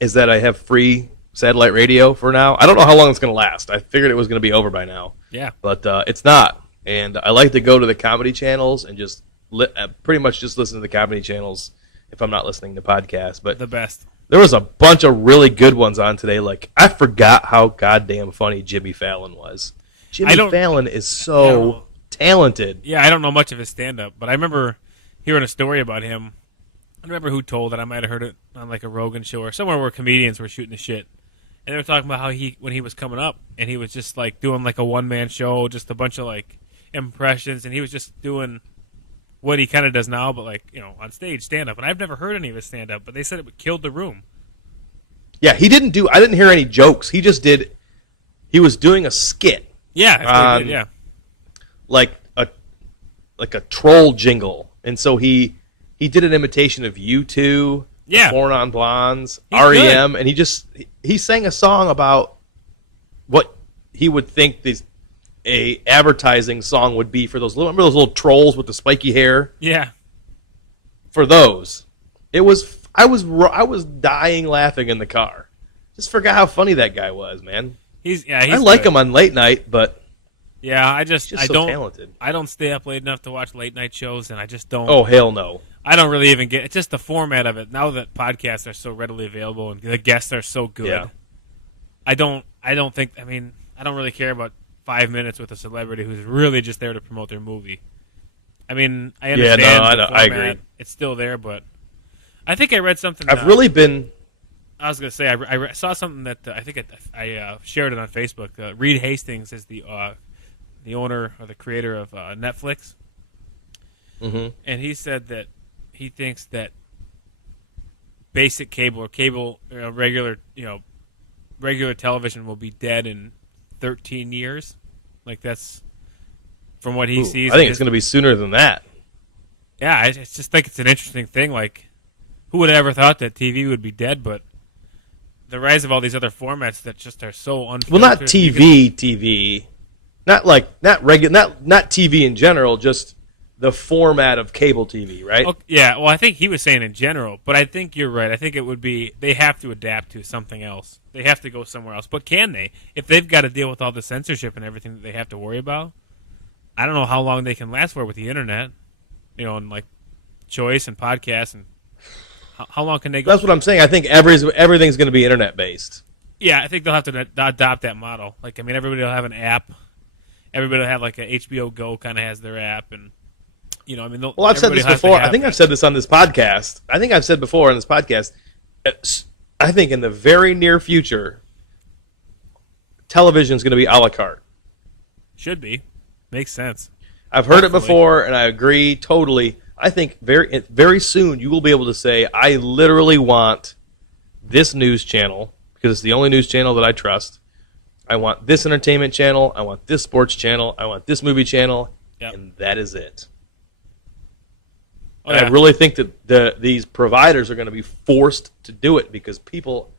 is that I have free satellite radio for now. I don't know how long it's going to last. I figured it was going to be over by now. Yeah, but it's not. And I like to go to the comedy channels and just pretty much just listen to the comedy channels if I'm not listening to podcasts. But the best. There was a bunch of really good ones on today. Like, I forgot how goddamn funny Jimmy Fallon was. Jimmy Fallon is so talented. Yeah, I don't know much of his stand-up, but I remember hearing a story about him. I don't remember who told it. I might have heard it on like a Rogan show or somewhere where comedians were shooting the shit. And they were talking about how when he was coming up and he was just like doing like a one-man show, just a bunch of like impressions, and he was just doing what he kind of does now, but like, you know, on stage stand-up. And I've never heard any of his stand-up, but they said it killed the room. Yeah, I didn't hear any jokes. He was doing a skit. Yeah, that's what he did, yeah. Like a troll jingle. And so he did an imitation of U2, yeah, Four Non Blondes, REM, good. And he sang a song about what he would think a advertising song would be for remember those little trolls with the spiky hair? Yeah. For those. I was dying laughing in the car. Just forgot how funny that guy was, man. He's I like him on late night, but yeah, I don't talented. I don't stay up late enough to watch late night shows, and I just don't. Oh hell no! I don't really even get. It's just the format of it. Now that podcasts are so readily available and the guests are so good, yeah. I don't think. I mean, I don't really care about 5 minutes with a celebrity who's really just there to promote their movie. I mean, I understand. Yeah, no, I agree. It's still there, but I think I read something. I've really been. I was going to say I saw something that I think I shared it on Facebook. Reed Hastings is the owner or the creator of Netflix, and he said that he thinks that basic cable or regular television will be dead in 13 years. Like that's from what he sees. I think it's going to be sooner than that. Yeah, I just think it's an interesting thing. Like, who would have ever thought that TV would be dead? But the rise of all these other formats that just are so unfiltered. Well, not TV, not TV in general, just the format of cable TV, right? Okay, yeah, well, I think he was saying in general, but I think you're right. I think it would be they have to adapt to something else. They have to go somewhere else. But can they? If they've got to deal with all the censorship and everything that they have to worry about, I don't know how long they can last for with the internet, and like choice and podcasts and how long can they go? That's what I'm saying. I think everything's going to be internet based. Yeah, I think they'll have to adopt that model. Like, I mean, everybody will have an app. Everybody will have like a HBO Go kind of has their app, and I mean, well, I've said this before. I think I've said this on this podcast. I think I've said before on this podcast. I think in the very near future, television is going to be a la carte. Should be. Makes sense. I've heard it before, and I agree totally. I think very soon you will be able to say, I literally want this news channel because it's the only news channel that I trust. I want this entertainment channel. I want this sports channel. I want this movie channel. Yep. and that is it. Oh, and yeah. I really think that these providers are going to be forced to do it because people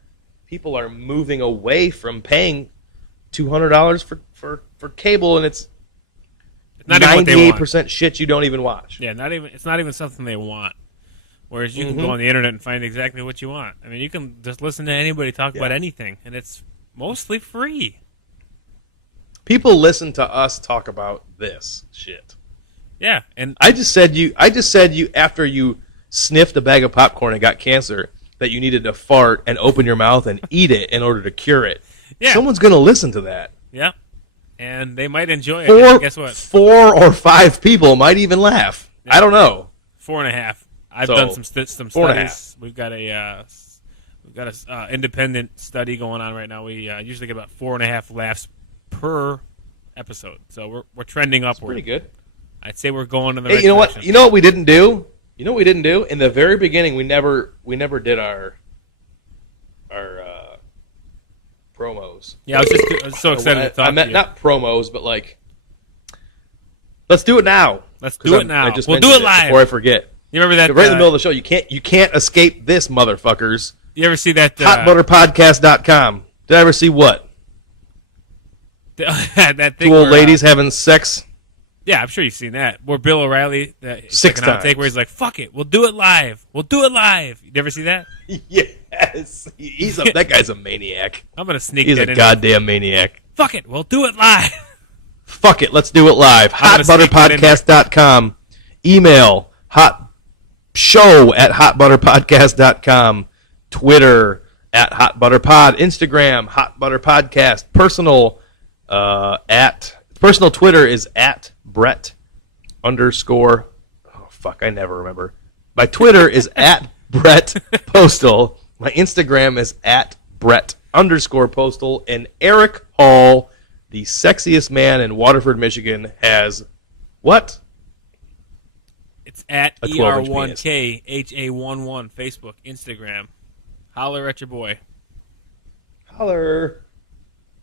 are moving away from paying $200 for cable, and it's not even what they want. 98% shit you don't even watch. Yeah, it's not even something they want. Whereas you can go on the internet and find exactly what you want. I mean, you can just listen to anybody talk about anything, and it's mostly free. People listen to us talk about this shit. Yeah, and I just said you after you sniffed a bag of popcorn and got cancer that you needed to fart and open your mouth and eat it in order to cure it. Yeah. Someone's going to listen to that. Yeah, and they might enjoy it. And guess what? 4 or 5 people might even laugh. Yeah. I don't know. 4.5. I've done some studies. We've got a independent study going on right now. We usually get about 4.5 laughs per episode, so we're trending upward. Pretty good. I'd say we're going in the right you know direction. what? You know what we didn't do? You know what we didn't do? In the very beginning, we never did our promos. Yeah, I was so excited to talk I meant to you. not promos, but like, let's do it now. Let's do it now. We'll do it live before I forget. You remember that? Right in the middle of the show. You can't escape this, motherfuckers. You ever see that? Hotbutterpodcast.com. Did I ever see what? That thing 2 old where, ladies having sex? Yeah, I'm sure you've seen that. Where Bill O'Reilly, 6 times. Outtake where he's like, "Fuck it, we'll do it live. We'll do it live." You never see that? Yes. That guy's a maniac. I'm gonna sneak. He's a goddamn maniac. Fuck it, we'll do it live. Fuck it, let's do it live. Hotbutterpodcast.com. Email show@hotbutterpodcast.com. Twitter @hotbutterpod. Instagram hotbutterpodcast. Personal Twitter is @Brett_. Oh fuck, I never remember. My Twitter is @Brett Postal. My Instagram is @Brett_Postal. And Eric Hall, the sexiest man in Waterford, Michigan, has what? It's at A 12-inch ER1KHA11 Facebook, Instagram. Holler at your boy. Holler.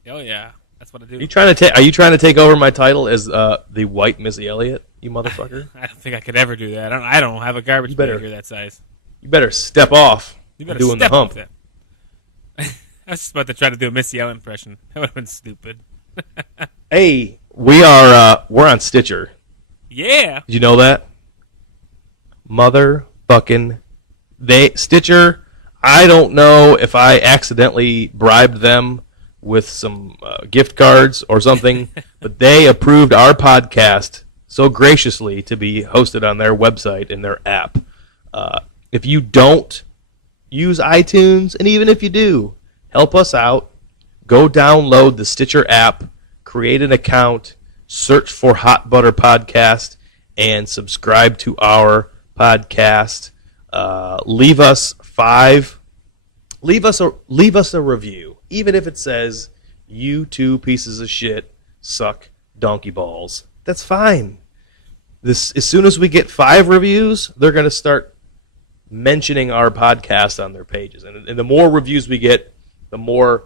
Oh yeah, that's what I do. Are you trying to take over my title as the white Missy Elliott, you motherfucker? I don't think I could ever do that. I don't have a garbage bag here that size. You better step off. You better doing step the hump. off that. I was just about to try to do a Missy Elliott impression. That would have been stupid. Hey, we're on Stitcher. Yeah. Did you know that? Motherfucking Stitcher. I don't know if I accidentally bribed them with some gift cards or something, but they approved our podcast so graciously to be hosted on their website and their app. If you don't use iTunes, and even if you do, help us out. Go download the Stitcher app, create an account, search for Hot Butter Podcast, and subscribe to our podcast. Leave us a review, even if it says "You 2 pieces of shit suck donkey balls." That's fine. As soon as we get 5 reviews, they're going to start mentioning our podcast on their pages, and the more reviews we get, the more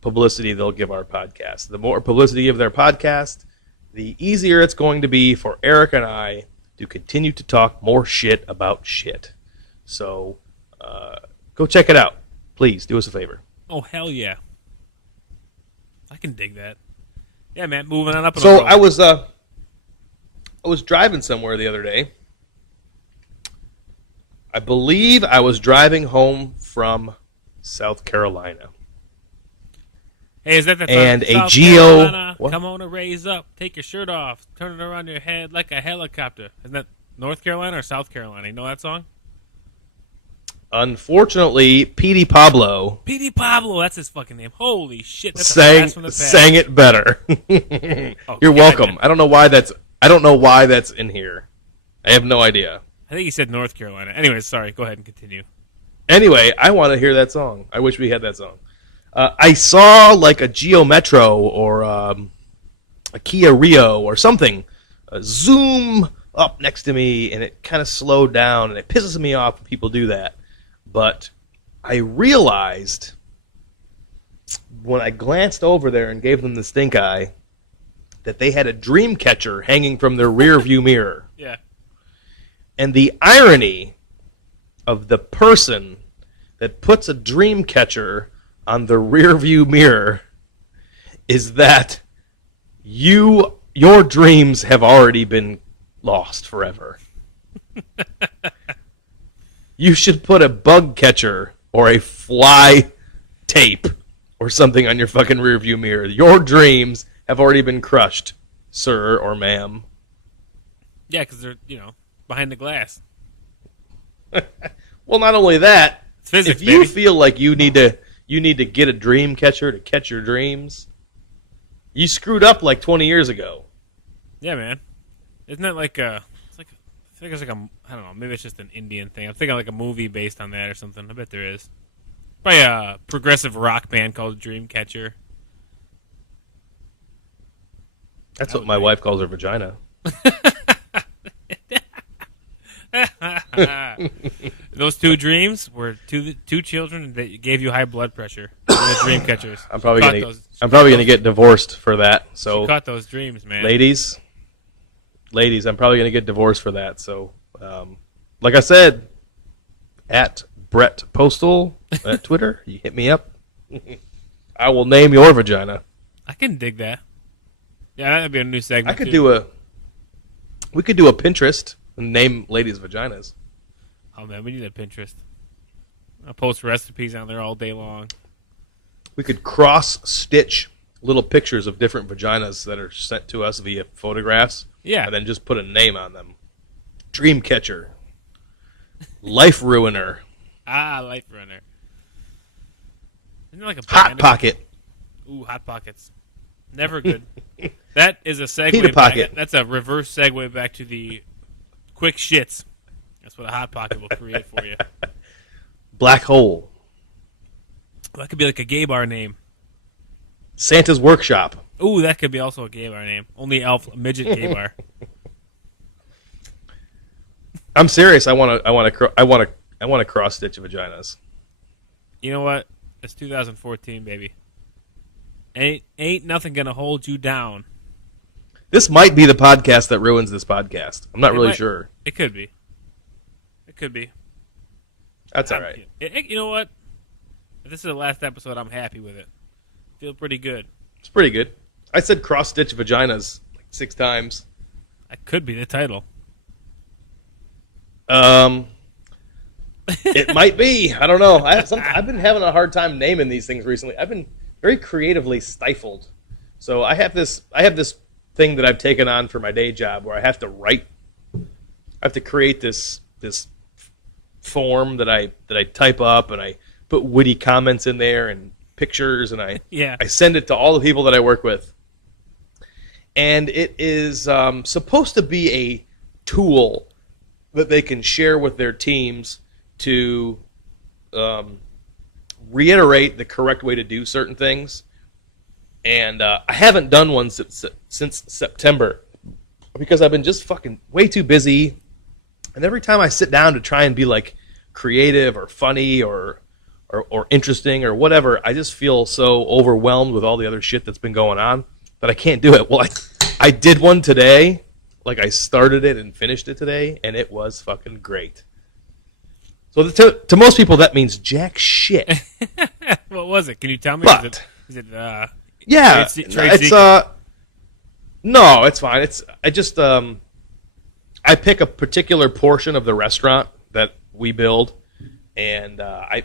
publicity they'll give our podcast. The more publicity of their podcast, the easier it's going to be for Eric and I to continue to talk more shit about shit. So go check it out. Please, do us a favor. Oh, hell yeah. I can dig that. Yeah, man, moving on up. So I was driving somewhere the other day. I believe I was driving home from South Carolina. Hey, is that the and South a Geo? Carolina, come on and raise up, take your shirt off, turn it around your head like a helicopter. Isn't that North Carolina or South Carolina? You know that song? Unfortunately, Petey Pablo. Petey Pablo, that's his fucking name. Holy shit, that's a sang blast from the past. sang it better. Oh, You're God, welcome. man. I don't know why that's in here. I have no idea. I think he said North Carolina. Anyways, sorry. Go ahead and continue. Anyway, I want to hear that song. I wish we had that song. I saw like a Geo Metro or a Kia Rio or something zoom up next to me, and it kind of slowed down, and it pisses me off when people do that. But I realized when I glanced over there and gave them the stink eye that they had a dream catcher hanging from their rear view mirror. Yeah. And the irony of the person that puts a dream catcher on the rear view mirror is that your dreams have already been lost forever. You should put a bug catcher or a fly tape or something on your fucking rear view mirror. Your dreams have already been crushed, sir or ma'am. Yeah, because they're, behind the glass. Well, not only that, It's physics, if you baby. feel like you need to get a dream catcher to catch your dreams, you screwed up like 20 years ago. Yeah, man. Isn't that like I think it's like I don't know, maybe it's just an Indian thing. I'm thinking like a movie based on that or something. I bet there is. By a progressive rock band called Dreamcatcher. That's what my wife calls her vagina. Those two dreams were two children that gave you high blood pressure. The dream catchers. I'm probably gonna get divorced for that. So she caught those dreams, man. ladies, I'm probably gonna get divorced for that. So, like I said, at Brett Postal at Twitter, you hit me up. I will name your vagina. I can dig that. Yeah, that'd be a new segment. We could do a Pinterest and name ladies' vaginas. Oh man, we need a Pinterest. I post recipes on there all day long. We could cross-stitch little pictures of different vaginas that are sent to us via photographs. Yeah. And then just put a name on them. Dream catcher. Life ruiner. Life Runner. Isn't it like a Hot band? pocket. Ooh, Hot Pockets. Never good. That is a segue. Pita pocket. That's a reverse segue back to the quick shits. That's what a Hot Pocket will create for you. Black hole. That could be like a gay bar name. Santa's workshop. Ooh, that could be also a gay bar name. Only elf midget gay bar. I'm serious. I want to cross stitch vaginas. You know what? It's 2014, baby. Ain't nothing gonna hold you down. This might be the podcast that ruins this podcast. I'm not really sure. It could be. It could be. That's all right. You know what? If this is the last episode, I'm happy with it. Feel pretty good. It's pretty good. I said cross stitch vaginas like 6 times. That could be the title. It might be. I don't know. I've been having a hard time naming these things recently. I've been very creatively stifled. So I have this thing that I've taken on for my day job where I have to write. I have to create this form that I type up, and I put witty comments in there and pictures, and I send it to all the people that I work with. And it is supposed to be a tool that they can share with their teams to reiterate the correct way to do certain things. And I haven't done one since September because I've been just fucking way too busy. And every time I sit down to try and be like creative or funny or interesting or whatever, I just feel so overwhelmed with all the other shit that's been going on that I can't do it. Well, I did one today. Like, I started it and finished it today, and it was fucking great. So to most people, that means jack shit. What was it? Can you tell me? But is it yeah, trade it's no, it's fine. I pick a particular portion of the restaurant that we build, and I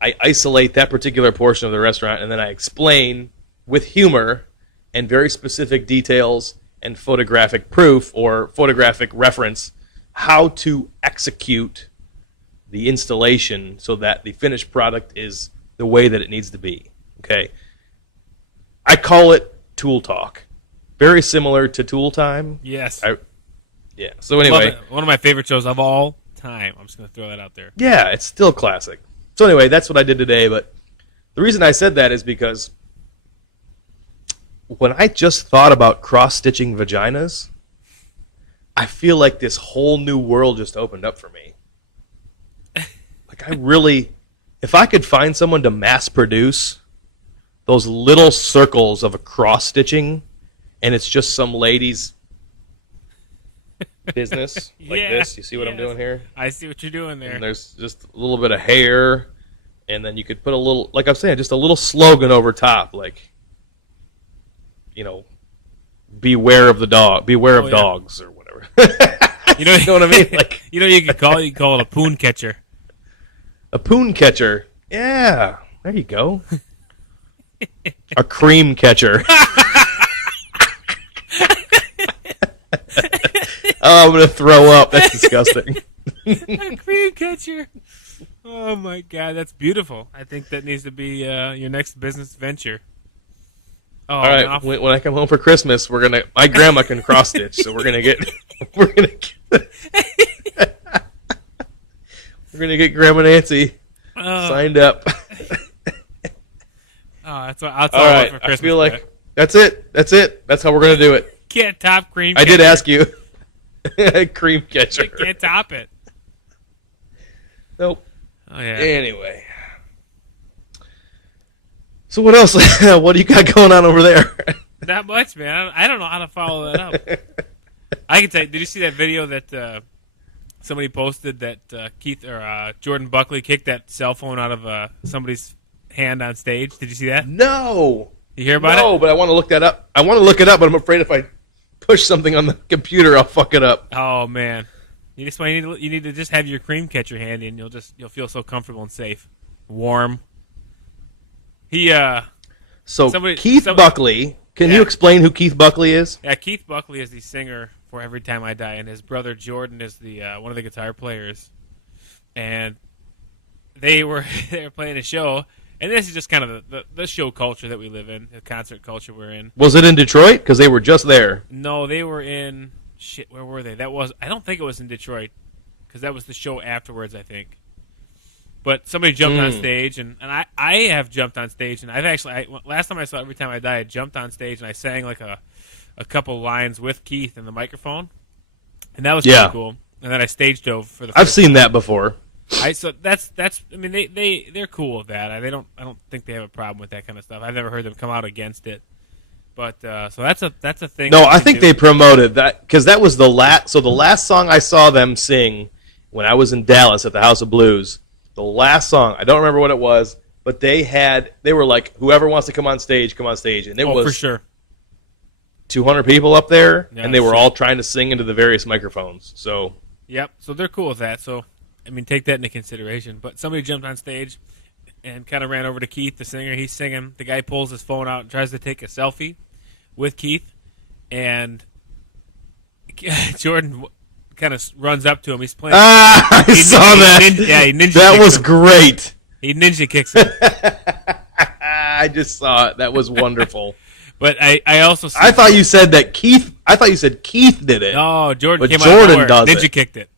isolate that particular portion of the restaurant, and then I explain with humor and very specific details and photographic proof or photographic reference how to execute the installation so that the finished product is the way that it needs to be. Okay, I call it Tool Talk, very similar to Tool Time. Yes. Yeah. So anyway, one of my favorite shows of all time. I'm just going to throw that out there. Yeah, it's still classic. So anyway, that's what I did today. But the reason I said that is because when I just thought about cross-stitching vaginas, I feel like this whole new world just opened up for me. Like, if I could find someone to mass produce those little circles of a cross-stitching and it's just some lady's business like this. You see what I'm doing here? I see what you're doing there. And there's just a little bit of hair, and then you could put a little, like I'm saying, just a little slogan over top, like, beware of the dog, beware of dogs, or whatever. You know what I mean? Like, you could call it a poon catcher. A poon catcher. Yeah, there you go. A cream catcher. Oh, I'm gonna throw up. That's disgusting. A cream catcher. Oh my God, that's beautiful. I think that needs to be your next business venture. Oh, all right, when I come home for Christmas, my grandma can cross stitch, so we're gonna get Grandma Nancy signed up. That's what I'll tell her for Christmas. I feel like that's it. That's how we're gonna do it. Can't top cream. I did ask you. Cream catcher. You can't top it. Nope. Oh yeah. Anyway. So what else? What do you got going on over there? Not much, man. I don't know how to follow that up. I can tell you, did you see that video that somebody posted that Keith or Jordan Buckley kicked that cell phone out of somebody's hand on stage? Did you see that? No. You hear about it? No, but I want to look that up. I want to look it up, but I'm afraid if I push something on the computer, I'll fuck it up. Oh man, you need to just have your cream catcher handy, and you'll feel so comfortable and safe, warm. Keith Buckley. Can you explain who Keith Buckley is? Yeah, Keith Buckley is the singer for Every Time I Die, and his brother Jordan is the one of the guitar players. And they were playing a show, and this is just kind of the show culture that we live in, the concert culture we're in. Was it in Detroit? Because they were just there. No, they were in where were they? I don't think it was in Detroit, because that was the show afterwards, I think. But somebody jumped on stage, and I have jumped on stage, and last time I saw Every Time I Die, I jumped on stage and I sang like a couple lines with Keith in the microphone, and that was pretty cool. And then I stage dove for the first I've seen that before. So that's I mean they're cool with that. I don't think they have a problem with that kind of stuff. I've never heard them come out against it. But so that's a thing. No, I think they promoted that because that was the last. So the last song I saw them sing when I was in Dallas at the House of Blues. The last song, I don't remember what it was, but they were like, whoever wants to come on stage, and it was for sure 200 people up there, and they were all trying to sing into the various microphones. So yep, so they're cool with that. So I mean, take that into consideration. But somebody jumped on stage and kind of ran over to Keith, the singer. He's singing. The guy pulls his phone out and tries to take a selfie with Keith, and Jordan kind of runs up to him. He's playing. I saw that. He ninja that was him. Great. He ninja kicks him. I just saw it. That was wonderful. But I also I thought you said that Keith. I thought you said Keith did it. No, Jordan came Jordan out of nowhere. does Ninja it. kicked it.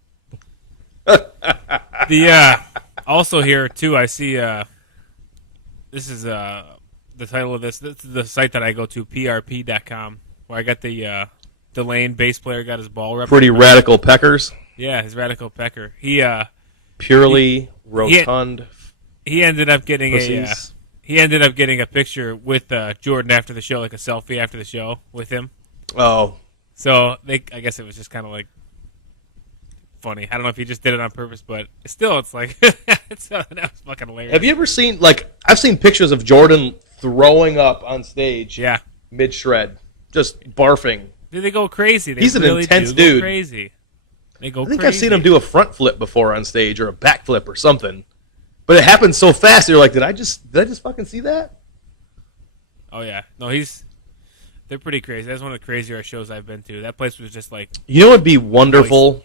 Also here too, I see. This is the title of this. This is the site that I go to, prp.com, where I got the Delane bass player got his ball represented. Pretty radical peckers. Yeah, his radical pecker. He purely rotund. He ended up getting pussies. He ended up getting a picture with Jordan after the show, like a selfie after the show with him. Oh, so I guess it was just kind of like funny. I don't know if he just did it on purpose, but still, it's like that was fucking hilarious. Have you ever seen I've seen pictures of Jordan throwing up on stage? Yeah, mid shred, just barfing. Dude, they go crazy. He's an really intense go dude. Crazy. They go. I think crazy. I've seen him do a front flip before on stage or a back flip or something, but it happened so fast. You're like, did I just fucking see that? Oh yeah, no, they're pretty crazy. That's one of the crazier shows I've been to. That place was just like. You know, it'd be wonderful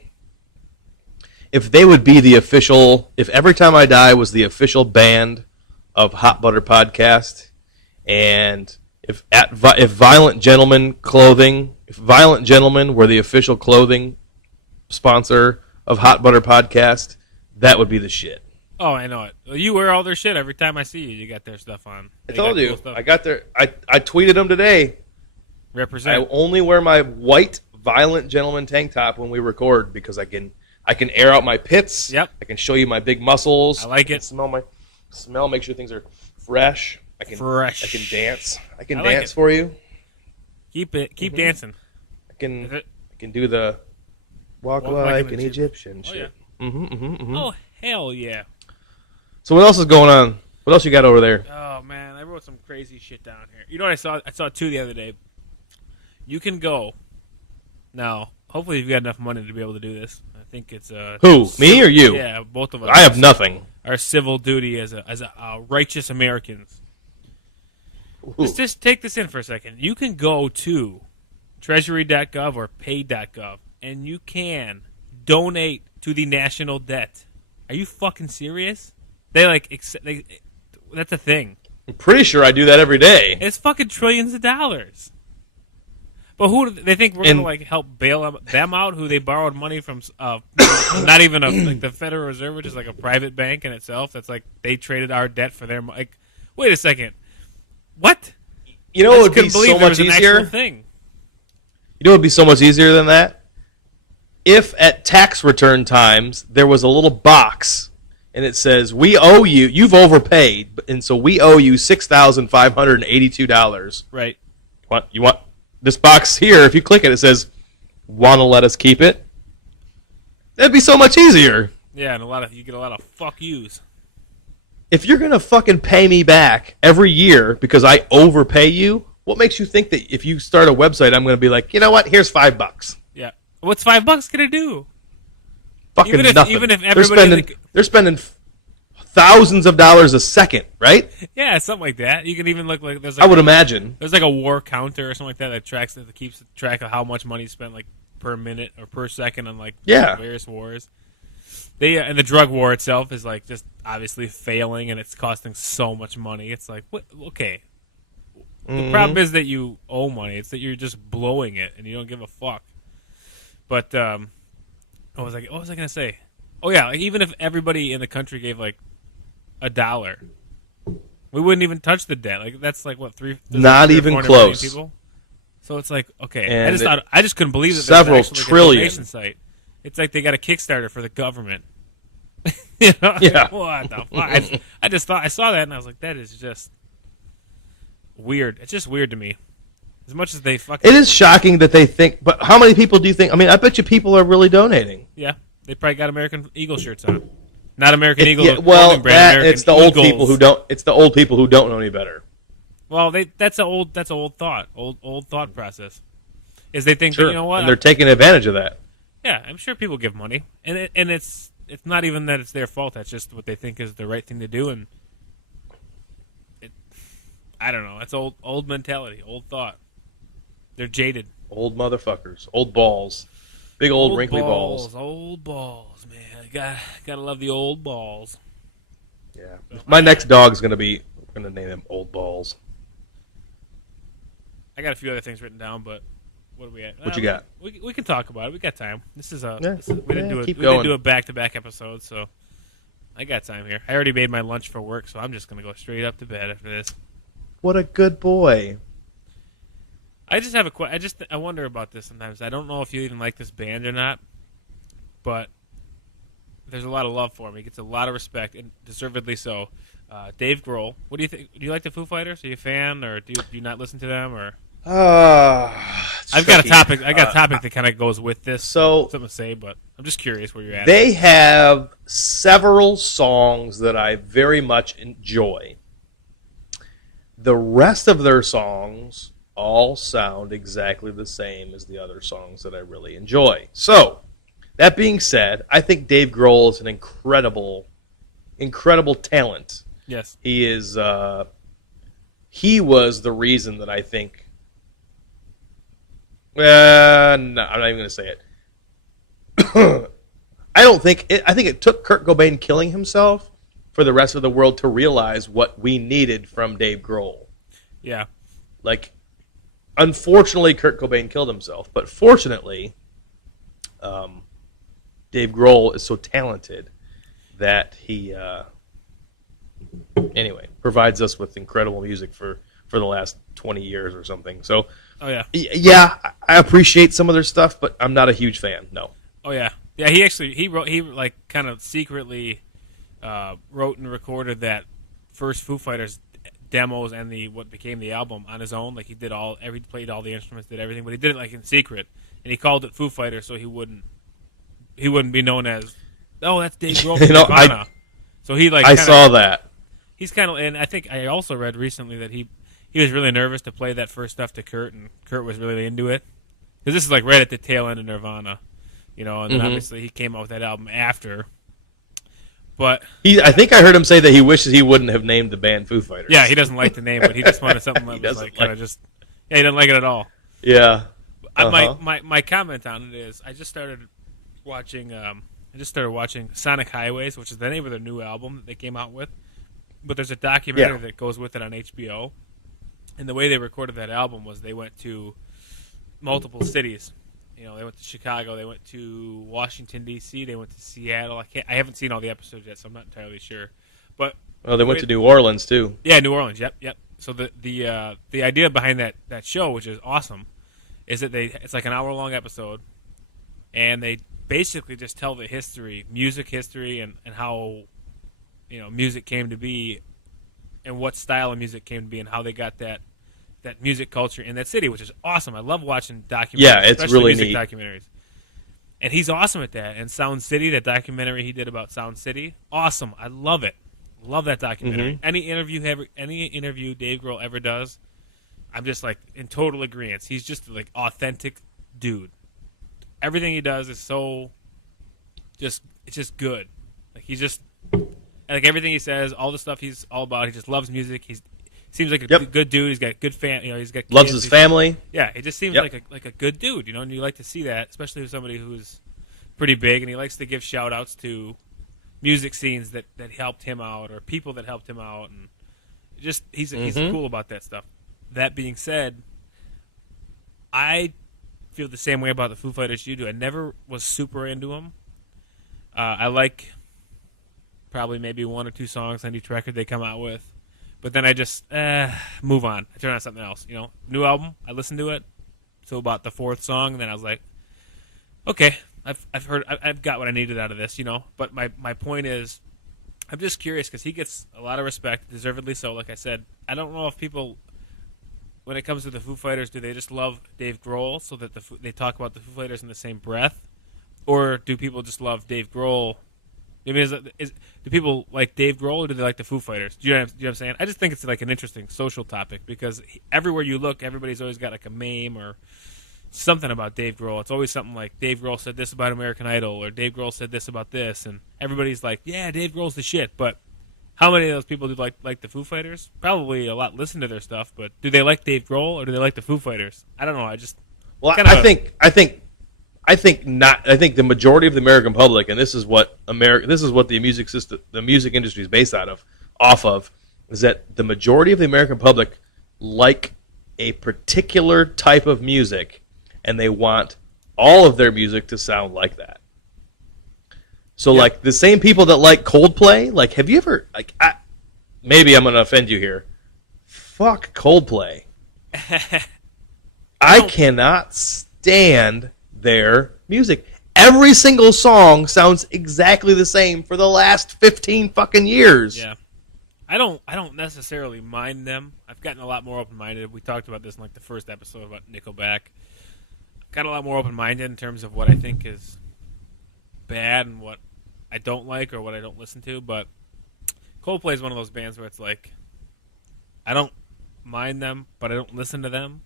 if they would be the official. If Every Time I Die was the official band of Hot Butter Podcast, and if Violent Gentlemen clothing, if Violent Gentlemen were the official clothing sponsor of Hot Butter Podcast, that would be the shit. Oh, I know it. You wear all their shit every time I see you. You got their stuff on. I told you. Cool, I got their. I tweeted them today. Represent. I only wear my white Violent Gentleman tank top when we record because I can air out my pits. Yep. I can show you my big muscles. I like it. Smell. Make sure things are fresh. I can dance. I can dance for you. Keep dancing. I can do the walk like an Egyptian shit. Yeah. Oh hell yeah! So what else is going on? What else you got over there? Oh man, I wrote some crazy shit down here. You know what I saw? I saw two the other day. You can go now. Hopefully, you've got enough money to be able to do this. I think it's who, me or you? Yeah, both of us. I have nothing. Our civil duty as righteous Americans. Let's just take this in for a second. You can go to treasury.gov or pay.gov, and you can donate to the national debt. Are you fucking serious? That's a thing. I'm pretty sure I do that every day. It's fucking trillions of dollars. But who do they think we're going to help bail them out? Who they borrowed money from? Not even the Federal Reserve, which is like a private bank in itself. That's like they traded our debt for their. Like, wait a second, what? You know, it would be so much easier. Thing. You know, it would be so much easier than that. If at tax return times there was a little box and it says, "We owe you. You've overpaid, and so we owe you $6,582." Right. You want this box here? If you click it, it says, "Want to let us keep it?" That'd be so much easier. Yeah, and you get a lot of fuck yous. If you're gonna fucking pay me back every year because I overpay you, what makes you think that if you start a website, I'm gonna be like, you know what? Here's $5. Yeah. What's $5 gonna do? Fucking nothing. Even if everybody they're spending thousands of dollars a second, right? Yeah, something like that. You can even look like there's. I would imagine there's like a war counter or something like that that keeps track of how much money is spent like per minute or per second on like various wars. And the drug war itself is like just obviously failing and it's costing so much money. It's like okay. The problem is that you owe money. It's that you're just blowing it and you don't give a fuck. But what was I gonna say? Oh yeah, like even if everybody in the country gave like $1, we wouldn't even touch the debt. Like that's like what not even close. People? So it's like okay, and I just couldn't believe that several there's actually trillion. Like a donation site. It's like they got a Kickstarter for the government. You know? Yeah. What the fuck? I just thought I saw that and I was like, that is just weird. It's just weird to me. As much as they fucking. It is shocking that they think. But how many people do you think? I mean, I bet you people are really donating. Yeah, they probably got American Eagle shirts on. Not American Eagle. Yeah, well, brand, it's the old people who don't. It's the old people who don't know any better. Well, that's an old thought. Old thought process. Is they think sure. that, you know what? And they're taking advantage of that. Yeah, I'm sure people give money, and it's not even that it's their fault. That's just what they think is the right thing to do, and I don't know. It's old mentality, old thought. They're jaded. Old motherfuckers. Old balls. Big old wrinkly balls. Old balls, man. Gotta love the old balls. Yeah. My next dog's gonna name him Old Balls. I got a few other things written down, but what do we at? What you got? We can talk about it. We got time. We didn't do a back-to-back episode, so I got time here. I already made my lunch for work, so I'm just gonna go straight up to bed after this. What a good boy. I just have a question. I wonder about this sometimes. I don't know if you even like this band or not, but there's a lot of love for him. He gets a lot of respect, and deservedly so. Dave Grohl. What do you think? Do you like the Foo Fighters? Are you a fan, or do you not listen to them? Or I've got a topic. I got a topic that kind of goes with this. So something to say, but I'm just curious where you're at. They have several songs that I very much enjoy. The rest of their songs all sound exactly the same as the other songs that I really enjoy. So, that being said, I think Dave Grohl is an incredible talent. Yes. He is, he was the reason that I think, no, I'm not even going to say it. I think it took Kurt Cobain killing himself for the rest of the world to realize what we needed from Dave Grohl. Yeah. Like, unfortunately, Kurt Cobain killed himself, but fortunately, Dave Grohl is so talented that he, anyway, provides us with incredible music for the last 20 years or something. So, yeah, I appreciate some of their stuff, but I'm not a huge fan. No. Oh yeah, yeah. He like kind of secretly wrote and recorded that first Foo Fighters demos and what became the album on his own. Like he played all the instruments, did everything, but he did it like in secret, and he called it Foo Fighters so he wouldn't be known as, oh, that's Dave Grohl from Nirvana. So he like I saw that. He's kind of, and I think I also read recently that he was really nervous to play that first stuff to Kurt, and Kurt was really into it because this is like right at the tail end of Nirvana, and then obviously he came out with that album after. But I think I heard him say that he wishes he wouldn't have named the band Foo Fighters. Yeah, he doesn't like the name, but he just wanted something that was like kind of just. Yeah, he doesn't like it at all. Yeah. My comment on it is I just started watching Sonic Highways, which is the name of their new album that they came out with. But there's a documentary that goes with it on HBO, and the way they recorded that album was they went to multiple cities. They went to Chicago, they went to Washington D.C., they went to Seattle. I haven't seen all the episodes yet, so I'm not entirely sure. But they went to New Orleans too. Yeah, New Orleans. Yep. So the idea behind that show, which is awesome, is that it's like an hour-long episode, and they basically just tell the music history, and how music came to be, and what style of music came to be, and how they got that music culture in that city, which is awesome. I love watching documentaries. Yeah, it's really music neat. Documentaries. And he's awesome at that. And Sound City, that documentary he did about Sound City, awesome. I love it. Love that documentary. Any interview Dave Grohl ever does, I'm just like in total agreement. He's just like authentic dude. Everything he does is it's just good. Like he's just like everything he says, all the stuff he's all about. He just loves music. Seems like a good dude. He's got good he's got kids. Loves his family. Yeah, he just seems like a good dude, and you like to see that, especially with somebody who's pretty big, and he likes to give shout outs to music scenes that helped him out, or people that helped him out, and just he's cool about that stuff. That being said, I feel the same way about the Foo Fighters you do. I never was super into them. I like probably maybe one or two songs on each record they come out with. But then I just move on. I turn on something else. New album. I listened to it till about the fourth song, and then I was like, okay, I've got what I needed out of this. But my point is, I'm just curious because he gets a lot of respect, deservedly so. Like I said, I don't know if people, when it comes to the Foo Fighters, do they just love Dave Grohl so that they talk about the Foo Fighters in the same breath, or do people just love Dave Grohl? I mean, do people like Dave Grohl, or do they like the Foo Fighters? Do you know what I'm saying? I just think it's like an interesting social topic because everywhere you look, everybody's always got like a meme or something about Dave Grohl. It's always something like Dave Grohl said this about American Idol, or Dave Grohl said this about this, and everybody's like, yeah, Dave Grohl's the shit. But how many of those people do like the Foo Fighters? Probably a lot listen to their stuff, but do they like Dave Grohl or do they like the Foo Fighters? I don't know. I think not. I think the majority of the American public, and this is what the music industry is based off of, is that the majority of the American public like a particular type of music, and they want all of their music to sound like that. So, like the same people that like Coldplay, like, have you ever maybe I'm going to offend you here. Fuck Coldplay. I cannot stand their music. Every single song sounds exactly the same for the last 15 fucking years. Yeah. I don't necessarily mind them. I've gotten a lot more open-minded. We talked about this in like the first episode about Nickelback. I've gotten a lot more open-minded in terms of what I think is bad and what I don't like or what I don't listen to, but Coldplay is one of those bands where it's like I don't mind them, but I don't listen to them.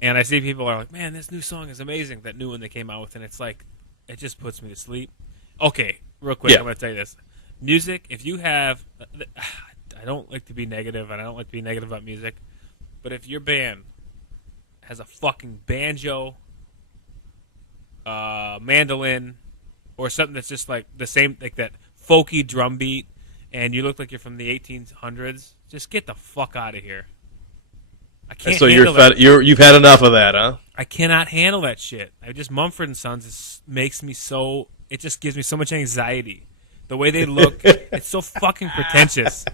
And I see people are like, man, this new song is amazing, that new one they came out with, and it's like, it just puts me to sleep. Okay, real quick, I'm going to tell you this. Music, if you have, I don't like to be negative, and I don't like to be negative about music, but if your band has a fucking banjo, mandolin, or something that's just like the same, like that folky drum beat, and you look like you're from the 1800s, just get the fuck out of here. I can't handle that. You've had enough of that, huh? I cannot handle that shit. Mumford & Sons makes me so, it just gives me so much anxiety. The way they look, it's so fucking pretentious.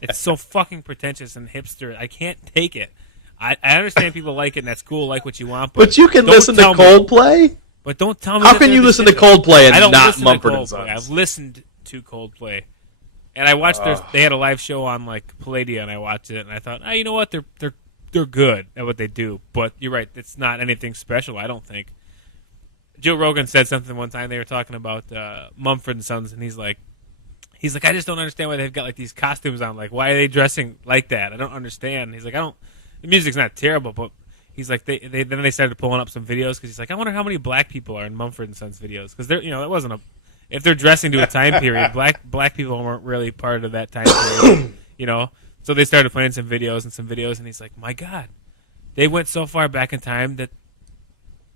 It's so fucking pretentious and hipster. I can't take it. I understand people like it and that's cool, like what you want. But you can listen to Coldplay? But don't tell me. How can you listen to Coldplay and not Mumford & Sons? I've listened to Coldplay. And I watched they had a live show on like Palladia, and I watched it, and I thought, you know what, they're good at what they do, but you're right, it's not anything special, I don't think. Joe Rogan said something one time. They were talking about Mumford and Sons, and he's like, I just don't understand why they've got like these costumes on. Like, why are they dressing like that? I don't understand. He's like, the music's not terrible, but he's like, then they started pulling up some videos because he's like, I wonder how many black people are in Mumford and Sons videos because they're, that wasn't if they're dressing to a time period, black people weren't really part of that time period, So they started playing some videos, and he's like, my God, they went so far back in time that,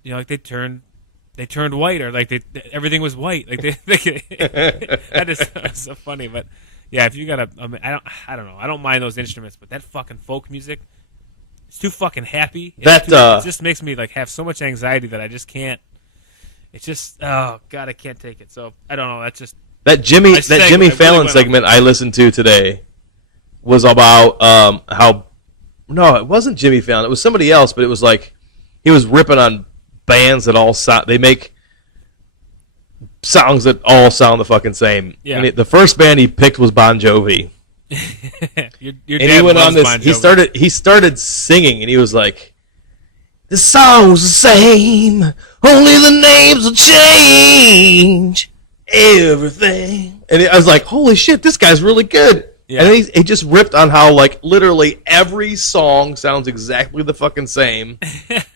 like they turned white, or like everything was white. Like that is so funny. But yeah, if you got I don't know. I don't mind those instruments, but that fucking folk music, it's too fucking happy. It just makes me like have so much anxiety that I just can't. It's just, oh God, I can't take it. So I don't know. That's just that Jimmy Fallon segment I listened to today was about how. No, it wasn't Jimmy Fallon. It was somebody else, but it was like he was ripping on bands that all sound. They make songs that all sound the fucking same. Yeah. And the first band he picked was Bon Jovi. your and he went on this. Bon Jovi. He started singing, and he was like, "The song's the same, only the names will change everything." And I was like, "Holy shit, this guy's really good." Yeah. And he just ripped on how, like, literally every song sounds exactly the fucking same,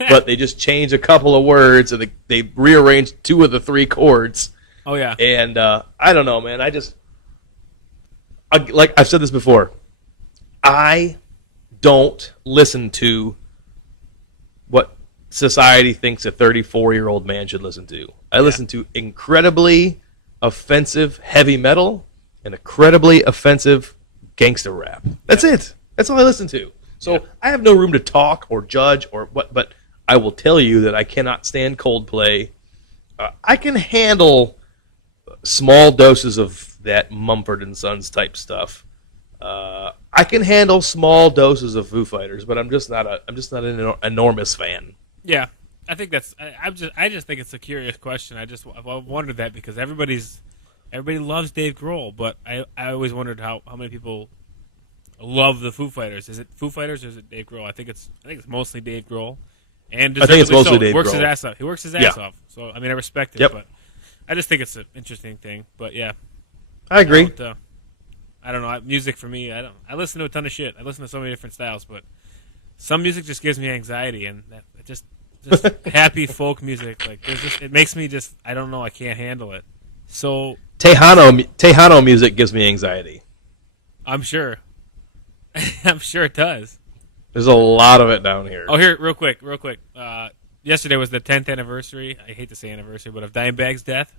but they just change a couple of words, and they rearrange 2 of the 3 chords. Oh, yeah. And I don't know, man. Like I've said this before, I don't listen to what society thinks a 34-year-old man should listen to. I listen to incredibly offensive heavy metal and incredibly offensive gangster rap. That's it. That's all I listen to. So I have no room to talk or judge or what, but I will tell you that I cannot stand Coldplay. I can handle small doses of that Mumford and Sons type stuff. I can handle small doses of Foo Fighters, but I'm just not an enormous fan. Yeah, I think that's. I just think it's a curious question. I've wondered that because everybody loves Dave Grohl, but I always wondered how many people love the Foo Fighters. Is it Foo Fighters or is it Dave Grohl? I think it's mostly Dave Grohl. And I think it's mostly Dave Grohl. His ass off. He works his ass off. So I mean, I respect it, but I just think it's an interesting thing. But yeah, I agree. I don't know. Music for me, I listen to a ton of shit. I listen to so many different styles, but some music just gives me anxiety, and just happy folk music. Like it makes me just. I don't know. I can't handle it. So Tejano music gives me anxiety. I'm sure. I'm sure it does. There's a lot of it down here. Oh, here, real quick. Yesterday was the 10th anniversary. I hate to say anniversary, but of Dimebag's death.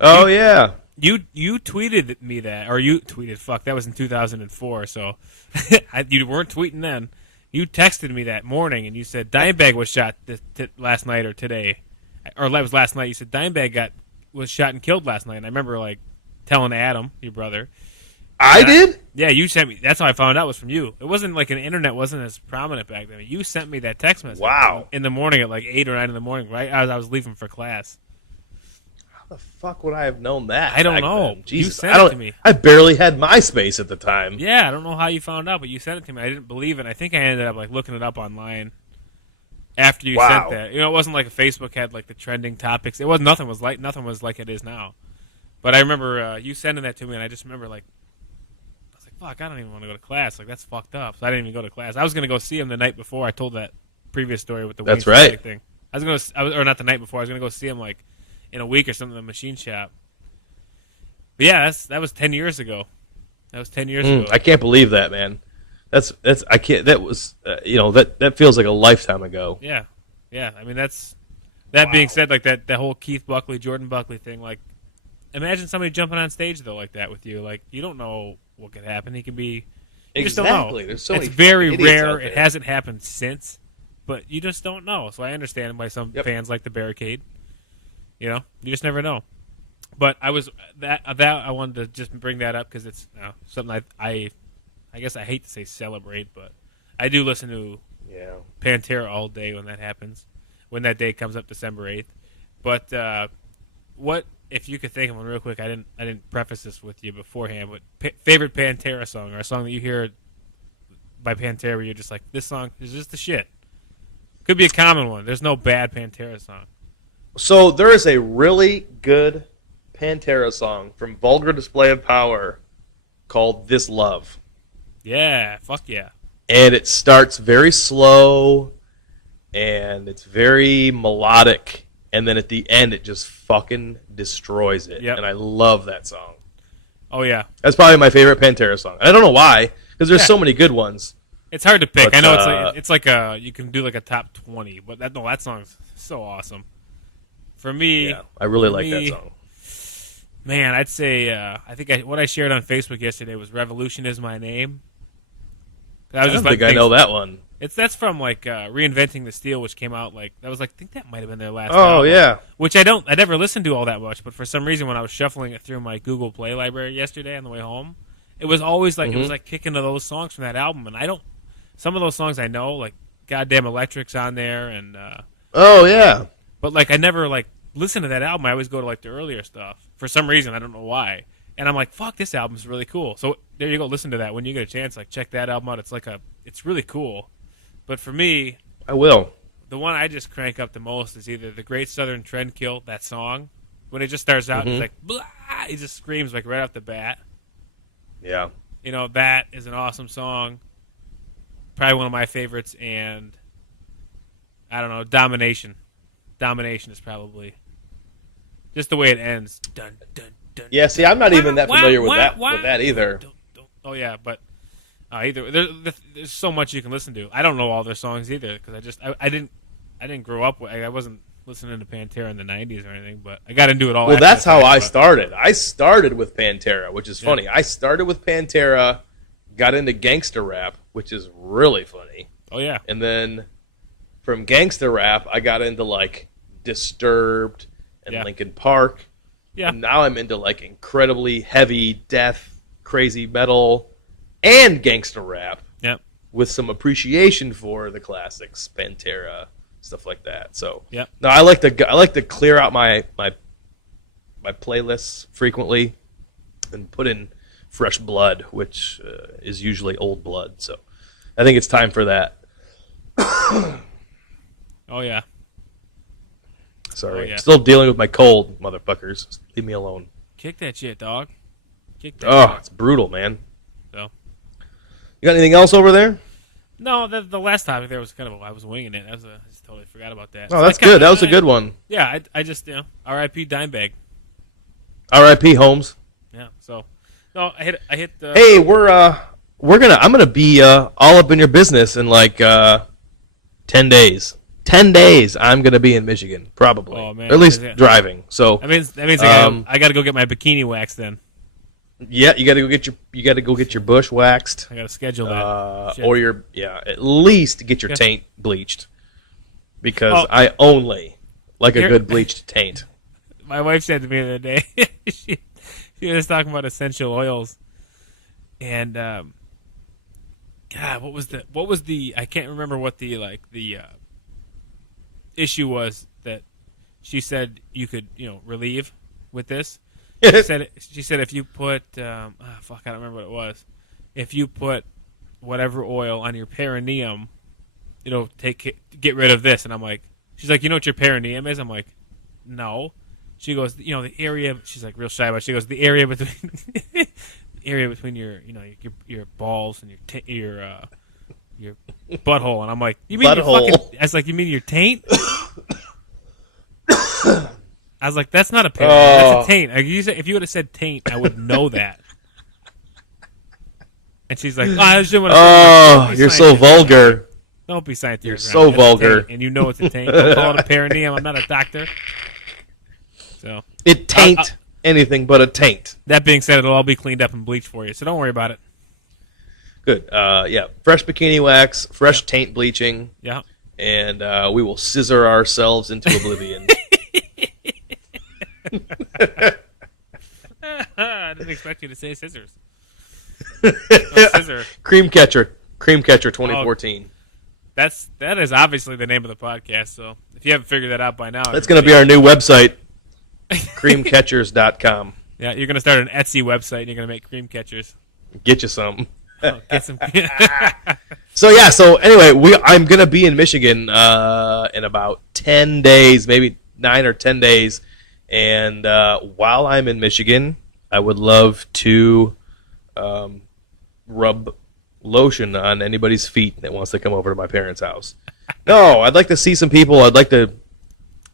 Oh, yeah. You tweeted me that, or you tweeted, fuck, that was in 2004, so you weren't tweeting then. You texted me that morning, and you said Dimebag was shot last night or today. Or it was last night. You said Dimebag was shot and killed last night, and I remember, like, telling Adam, your brother. I did? Yeah, you sent me. That's how I found out was from you. It wasn't like the internet wasn't as prominent back then. You sent me that text message. Wow. In the morning at like 8 or 9 in the morning, right as I was leaving for class. How the fuck would I have known that? I don't know. Jesus, you sent it to me. I barely had MySpace at the time. Yeah, I don't know how you found out, but you sent it to me. I didn't believe it. I think I ended up like looking it up online after you sent that. It wasn't like a Facebook had like the trending topics. Nothing was like it is now. But I remember you sending that to me, and I just remember like. Fuck, I don't even want to go to class. Like, that's fucked up. So I didn't even go to class. I was going to go see him the night before. I told that previous story with the That's right. thing. Or not the night before. I was going to go see him, like, in a week or something at the machine shop. But yeah, that was 10 years ago. That was 10 years ago. I can't believe that, man. I can't, that was, that feels like a lifetime ago. Yeah. Yeah. I mean, that being said, like, that whole Keith Buckley, Jordan Buckley thing, like, imagine somebody jumping on stage, though, like that with you. Like, you don't know what could happen. He could be. You just don't know. There's so it's many very rare. It hasn't happened since, but you just don't know. So I understand why some fans like the barricade. You just never know. But I wanted to just bring that up because it's something I guess I hate to say celebrate, but I do listen to Pantera all day when that happens. When that day comes up, December 8th. But what if you could think of one real quick, I didn't preface this with you beforehand, but favorite Pantera song, or a song that you hear by Pantera where you're just like, this song is just the shit. Could be a common one. There's no bad Pantera song. So there is a really good Pantera song from Vulgar Display of Power called This Love. Yeah, fuck yeah. And it starts very slow, and it's very melodic, and then at the end it just fucking destroys it. Yep. And I love that song. Oh yeah. That's probably my favorite Pantera song. And I don't know why, because there's so many good ones. It's hard to pick. But, I know it's like a you can do like a top 20, but that song's so awesome. For me, yeah, I really like that song. Man, I'd say what I shared on Facebook yesterday was "Revolution Is My Name." I don't think I know that one. That's from like Reinventing the Steel, which came out I think that might have been their last. Oh album, yeah. Which I never listened to all that much, but for some reason when I was shuffling it through my Google Play library yesterday on the way home, it was always like it was like kicking to those songs from that album, and some of those songs I know, like Goddamn Electric's on there, and oh yeah. But like I never like listen to that album. I always go to like the earlier stuff for some reason. I don't know why. And I'm like, fuck, this album's really cool. So there you go. Listen to that when you get a chance. Like check that album out. It's really cool. But for me, I will. The one I just crank up the most is either The Great Southern Trendkill, that song. When it just starts out, it's like blah. It just screams like right off the bat. Yeah. You know, that is an awesome song. Probably one of my favorites, and I don't know, Domination. Domination is probably just the way it ends. Dun, dun, dun, yeah, see, I'm not even that familiar with that either. Oh yeah, but either there's so much you can listen to. I don't know all their songs either because I didn't grow up. I wasn't listening to Pantera in the '90s or anything, but I got into it all. Well, that's how I started. I started with Pantera, which is funny. I started with Pantera, got into gangster rap, which is really funny. Oh yeah, and then from gangster rap, I got into like Disturbed and Linkin Park. Yeah. And now I'm into like incredibly heavy death, crazy metal, and gangster rap. Yep. With some appreciation for the classics, Pantera, stuff like that. So yep. No, I like to clear out my playlists frequently and put in fresh blood, which is usually old blood. So I think it's time for that. Oh yeah. Sorry. Oh, yeah. Still dealing with my cold, motherfuckers. Just leave me alone. Kick that shit, dog. Kick that shit. It's brutal, man. So. You got anything else over there? No, the last topic there was kind of I was winging it. I just totally forgot about that. Oh, that's good. That was a good one. Yeah, I just R.I.P. Dimebag. R.I.P. Holmes. Yeah. So, no, I hit. Hey, I'm gonna be all up in your business in like 10 days. 10 days, I'm gonna be in Michigan, probably. Oh man, or at least driving. So that means I gotta go get my bikini waxed then. Yeah, you gotta go get your bush waxed. I gotta schedule that. Or at least get your taint bleached, because I only like a good bleached taint. My wife said to me the other day, she was talking about essential oils, and God, what was the I can't remember what the issue was that she said you could relieve with this. She said if you put I don't remember what it was. If you put whatever oil on your perineum, it'll get rid of this. And I'm like, she's like, you know what your perineum is? I'm like, no. She goes, the area. She's like real shy about it. She goes, the area between the area between your your balls and your butthole. And I'm like, you mean butthole? I was like, you mean your taint? I was like, that's not a perineum. That's a taint. If you would have said taint, I would know that. And she's like, I just didn't want to. Oh, you're so vulgar. Don't be scientific. You're so vulgar. And you know it's a taint. Don't call it a perineum. I'm not a doctor. So it taint anything but a taint. That being said, it'll all be cleaned up and bleached for you, so don't worry about it. Good. Fresh bikini wax, fresh taint bleaching. Yeah. And we will scissor ourselves into oblivion. I didn't expect you to say scissors. Scissor. Cream Catcher 2014. That is obviously the name of the podcast. So if you haven't figured that out by now, that's going to be our new website. Creamcatchers.com. Yeah, you're gonna start an Etsy website and you're gonna make cream catchers. Get you some. Oh, get some. So anyway, I'm gonna be in Michigan in about 10 days, maybe 9 or 10 days, and while I'm in Michigan, I would love to rub lotion on anybody's feet that wants to come over to my parents' house. No, I'd like to see some people. I'd like to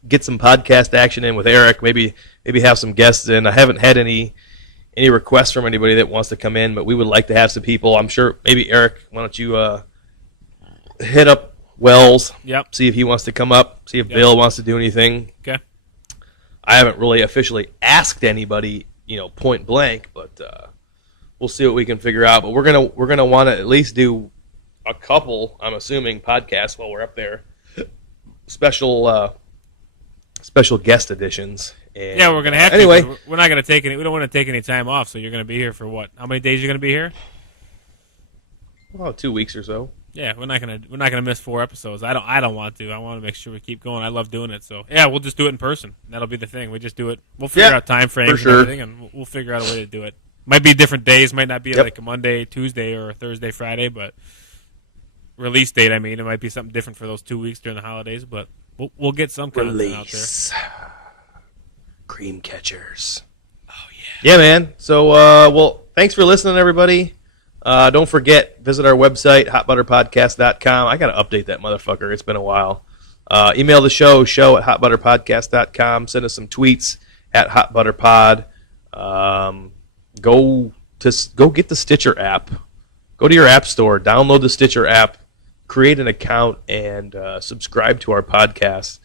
get some podcast action in with Eric. Maybe have some guests in. I haven't had any requests from anybody that wants to come in, but we would like to have some people. I'm sure maybe Eric, why don't you hit up Wells, Yep. see if he wants to come up, see if Bill wants to do anything. Okay. I haven't really officially asked anybody, point blank, but we'll see what we can figure out. But we're gonna want to at least do a couple, I'm assuming, podcasts while we're up there. Special guest editions. And, yeah, we're gonna have anyway. to. We're not gonna take any. We don't want to take any time off. So you're gonna be here for what? How many days are you gonna be here? Well, 2 weeks or so. Yeah, we're not gonna miss 4 episodes. I don't want to. I want to make sure we keep going. I love doing it. So yeah, we'll just do it in person. That'll be the thing. We just do it. We'll figure out time frames and everything, and we'll figure out a way to do it. Might be different days. Might not be like a Monday, Tuesday, or a Thursday, Friday, but release date. I mean, it might be something different for those 2 weeks during the holidays, but we'll get some content out there. Cream catchers. Oh yeah. Yeah, man. So thanks for listening, everybody. Don't forget, visit our website, hotbutterpodcast.com. I got to update that motherfucker. It's been a while. Email the show at hotbutterpodcast.com. Send us some tweets at hotbutterpod. Go get the Stitcher app. Go to your app store, download the Stitcher app, create an account, and subscribe to our podcast.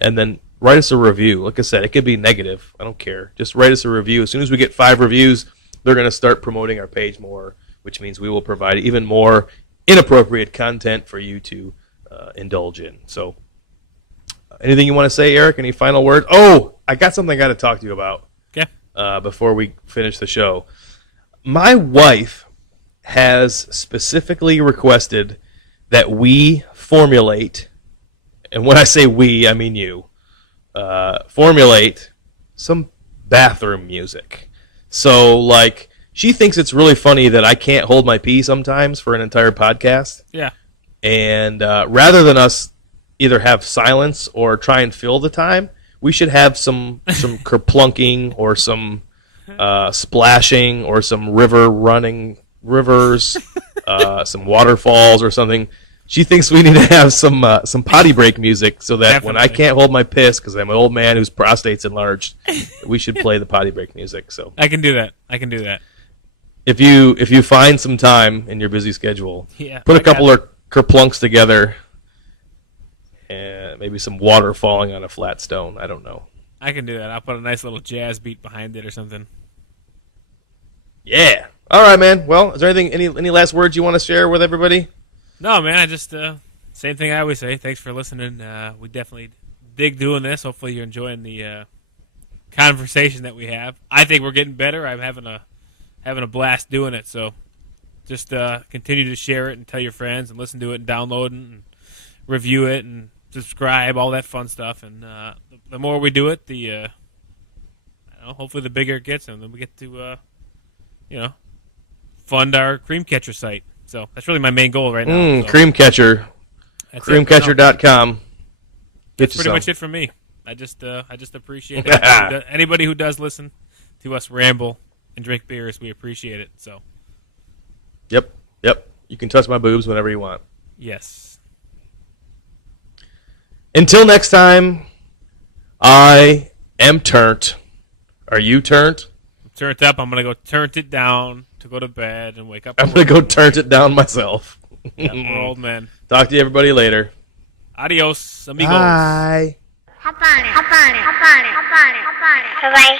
And then write us a review. Like I said, it could be negative. I don't care. Just write us a review. As soon as we get 5 reviews, they're going to start promoting our page more, which means we will provide even more inappropriate content for you to indulge in. So, anything you want to say, Eric? Any final word? Oh, I got something I got to talk to you about. Okay. Before we finish the show. My wife has specifically requested that we formulate, and when I say we, I mean you, formulate some bathroom music. So, like, she thinks it's really funny that I can't hold my pee sometimes for an entire podcast. Yeah. And rather than us either have silence or try and fill the time, we should have some kerplunking or some splashing or some rivers, some waterfalls or something. She thinks we need to have some potty break music so that when I can't hold my piss because I'm an old man whose prostate's enlarged, we should play the potty break music. So I can do that. If you find some time in your busy schedule, put a couple of kerplunks together and maybe some water falling on a flat stone. I don't know. I can do that. I'll put a nice little jazz beat behind it or something. Yeah. All right, man. Well, is there any last words you want to share with everybody? No, man. I just same thing I always say. Thanks for listening. We definitely dig doing this. Hopefully, you're enjoying the conversation that we have. I think we're getting better. I'm having a blast doing it. So, just continue to share it and tell your friends and listen to it and download it and review it and subscribe, all that fun stuff. And the more we do it, the hopefully the bigger it gets, and then we get to fund our cream catcher site. So that's really my main goal right now. Cream catcher. Creamcatcher.com. That's pretty much it for me. I just appreciate it. Anybody who does listen to us ramble and drink beers, we appreciate it. So. Yep. You can touch my boobs whenever you want. Yes. Until next time, I am turnt. Are you turnt? I'm turned up. I'm going to go turn it down to go to bed and wake up. I'm going to go turn it down myself. Yeah, we're old men. Talk to you everybody later. Adios, amigos. Bye. Hop on it. Hop on it. Hop on it. Hop on it. Hop on it. Bye-bye.